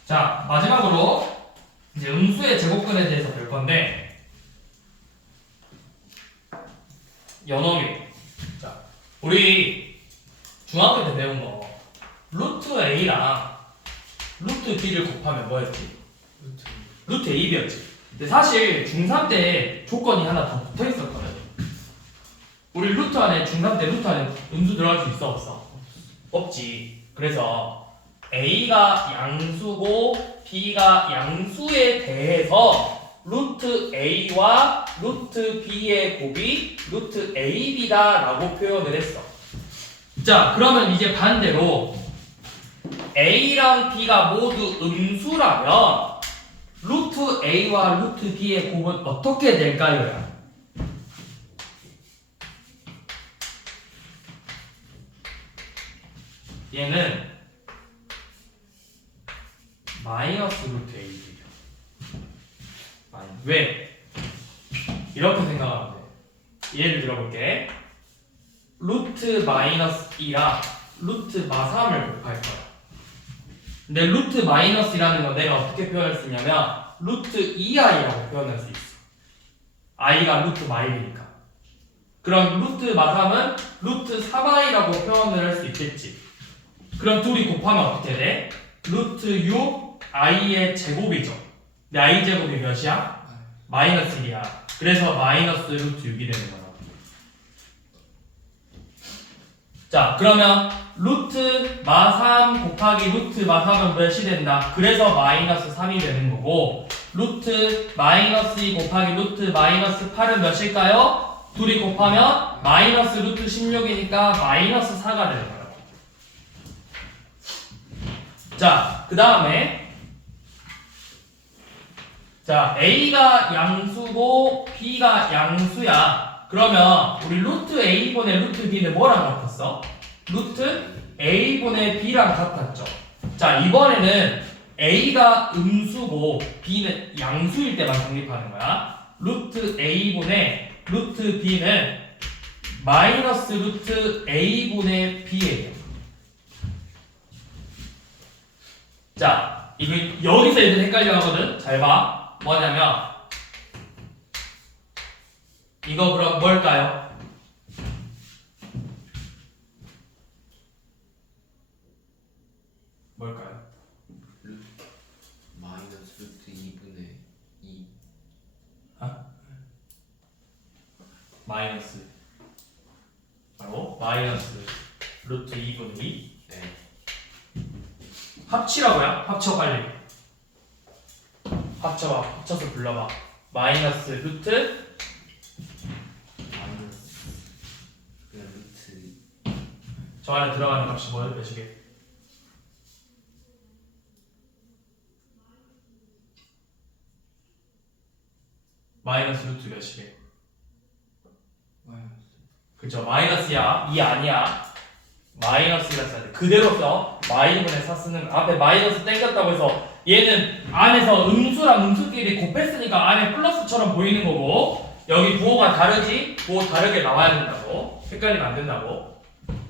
자, 마지막으로 이제 음수의 제곱근에 대해서 볼 건데 연어미. 자, 우리 중학교 때 배운 거 루트 a랑 루트 b를 곱하면 뭐였지? 루트 ab였지. 근데 사실 중3 때 조건이 하나 더 붙어 있었거든. 우리 루트 안에 중3 때 루트 안에 음수 들어갈 수 있어 없어? 없지. 그래서 a가 양수고 b가 양수에 대해서 루트 a와 루트 b의 곱이 루트 ab다 라고 표현을 했어. 자, 그러면 이제 반대로 a랑 b가 모두 음수라면 루트 a와 루트 b의 곱은 어떻게 될까요? 얘는 마이너스 루트 a죠. 왜? 이렇게 생각하면 돼. 예를 들어볼게. 루트 마이너스 2랑 루트 마3을 곱할 거야. 근데 루트 마이너스라는 거 내가 어떻게 표현할 수 있냐면 루트 2i라고 표현할 수 있어. i가 루트 마일이니까. 그럼 루트 마3은 루트 3i라고 표현을 할 수 있겠지. 그럼 둘이 곱하면 어떻게 돼? 루트 6 i의 제곱이죠. 근데 i 제곱이 몇이야? 마이너스 1이야. 그래서 마이너스 루트 6이 되는 거야. 자, 그러면 루트 마3 곱하기 루트 마3은 몇이 된다? 그래서 마이너스 3이 되는 거고 루트 마이너스 2 곱하기 루트 마이너스 8은 몇일까요? 둘이 곱하면 마이너스 루트 16이니까 마이너스 4가 되는 거예요. 자, 그 다음에 자, a가 양수고 b가 양수야. 그러면 우리 루트 a분의 루트 b는 뭐랑 같았어? 루트 a분의 b랑 같았죠. 자, 이번에는 a가 음수고 b는 양수일 때만 성립하는 거야. 루트 a분의 루트 b는 마이너스 루트 a분의 b예요. 자, 이거 여기서 애들 헷갈려 하거든. 잘 봐. 뭐냐면 이거 그럼 뭘까요? 뭘까요? 마이너스 루트 2분의 2. 마이너스 마이너스 루트 2분의 2 네. 합치라고요? 합쳐 빨리 합쳐봐 합쳐서 불러봐 마이너스 루트 마이너스 그냥 루트 저 안에 들어가는 값이 뭐예요? 몇이게? 마이너스 루트 몇이게? 마이너스 그쵸 마이너스야 2 아니야 마이너스라 써야 돼 그대로 써 마이분의 4 쓰는 거. 앞에 마이너스 땡겼다고 해서 얘는 안에서 음수랑 음수끼리 곱했으니까 안에 플러스처럼 보이는 거고 여기 부호가 다르지 부호 다르게 나와야 된다고 헷갈리면 안 된다고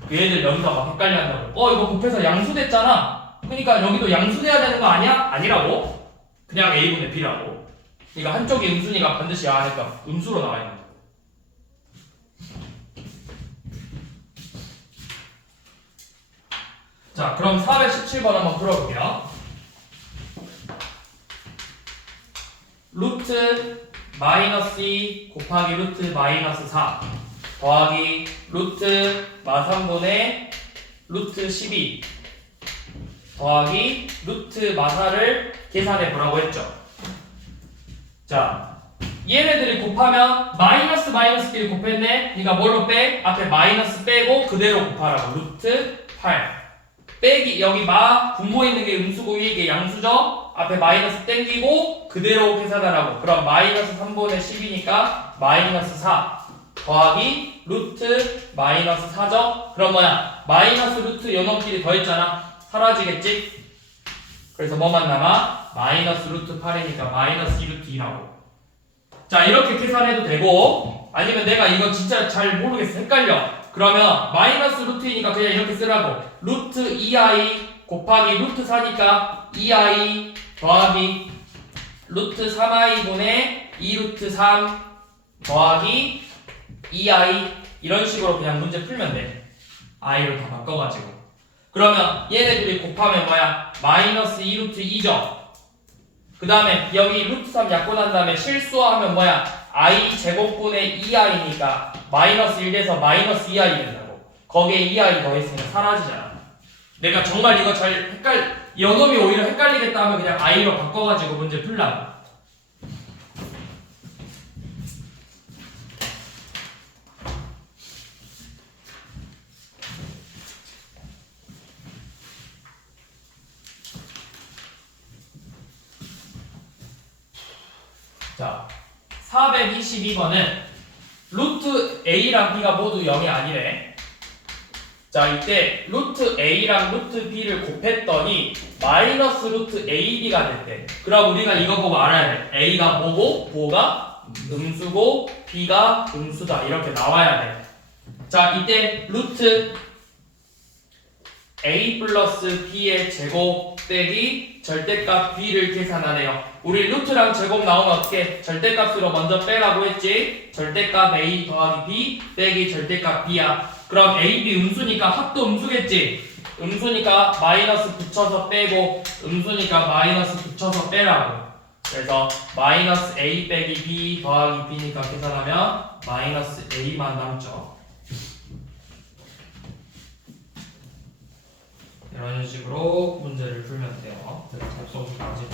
그 얘들 여기서 막 헷갈려 한다고 이거 곱해서 양수됐잖아 그러니까 여기도 양수돼야 되는 거 아니야? 아니라고 그냥 A분의 B라고 그러니까 한쪽이 음수니까 반드시 하니까 음수로 나와야 된다 자, 그럼 417번 한번 풀어볼게요. 루트 마이너스 2 곱하기 루트 마이너스 4 더하기 루트 마3분의 루트 12 더하기 루트 마4를 계산해 보라고 했죠. 자, 얘네들이 곱하면 마이너스 마이너스끼리 곱했네. 그러니까 뭘로 빼? 앞에 마이너스 빼고 그대로 곱하라고. 루트 8 빼기 여기 마 분모 있는 게 음수고 위에 게 양수죠. 앞에 마이너스 땡기고 그대로 계산하라고. 그럼 마이너스 3분의 10이니까 마이너스 4 더하기 루트 마이너스 4죠. 그럼 뭐야? 마이너스 루트 요놈끼리 더했잖아. 사라지겠지? 그래서 뭐만 남아? 마이너스 루트 8이니까 마이너스 2루트 2라고. 자 이렇게 계산해도 되고 아니면 내가 이거 진짜 잘 모르겠어. 헷갈려. 그러면 마이너스 루트이니까 그냥 이렇게 쓰라고. 루트 2i 곱하기 루트 4니까 2i 더하기 루트 3i분의 2루트 3 더하기 2i 이런 식으로 그냥 문제 풀면 돼. i로 다 바꿔가지고. 그러면 얘네들이 곱하면 뭐야? 마이너스 2루트 2죠. 그 다음에 여기 루트 3 약분한 다음에 실수하면 뭐야? i 제곱분의 2i니까 마이너스 1 돼서 마이너스 2i 된다고. 거기에 2i 더했으면 사라지잖아. 내가 정말 이거 잘 연놈이 오히려 헷갈리겠다 하면 그냥 i로 바꿔가지고 문제 풀라고. 자, 422번은 루트 a랑 b가 모두 0이 아니래. 자, 이때 루트 a랑 루트 b를 곱했더니 마이너스 루트 ab가 됐대. 그럼 우리가 이거 보고 알아야 돼. a가 뭐고, 뭐가 음수고, b가 음수다. 이렇게 나와야 돼. 자, 이때 루트 a 플러스 b의 제곱 빼기 절대값 b를 계산하래요. 우리 루트랑 제곱 나오면 어떻게 절대값으로 먼저 빼라고 했지? 절대값 a 더하기 b 빼기 절대값 b야. 그럼 a, b 음수니까 합도 음수겠지? 음수니까 마이너스 붙여서 빼고 음수니까 마이너스 붙여서 빼라고. 그래서 마이너스 a 빼기 b 더하기 b니까 계산하면 마이너스 a만 남죠. 이런 식으로 문제를 풀면 돼요. 소수까지.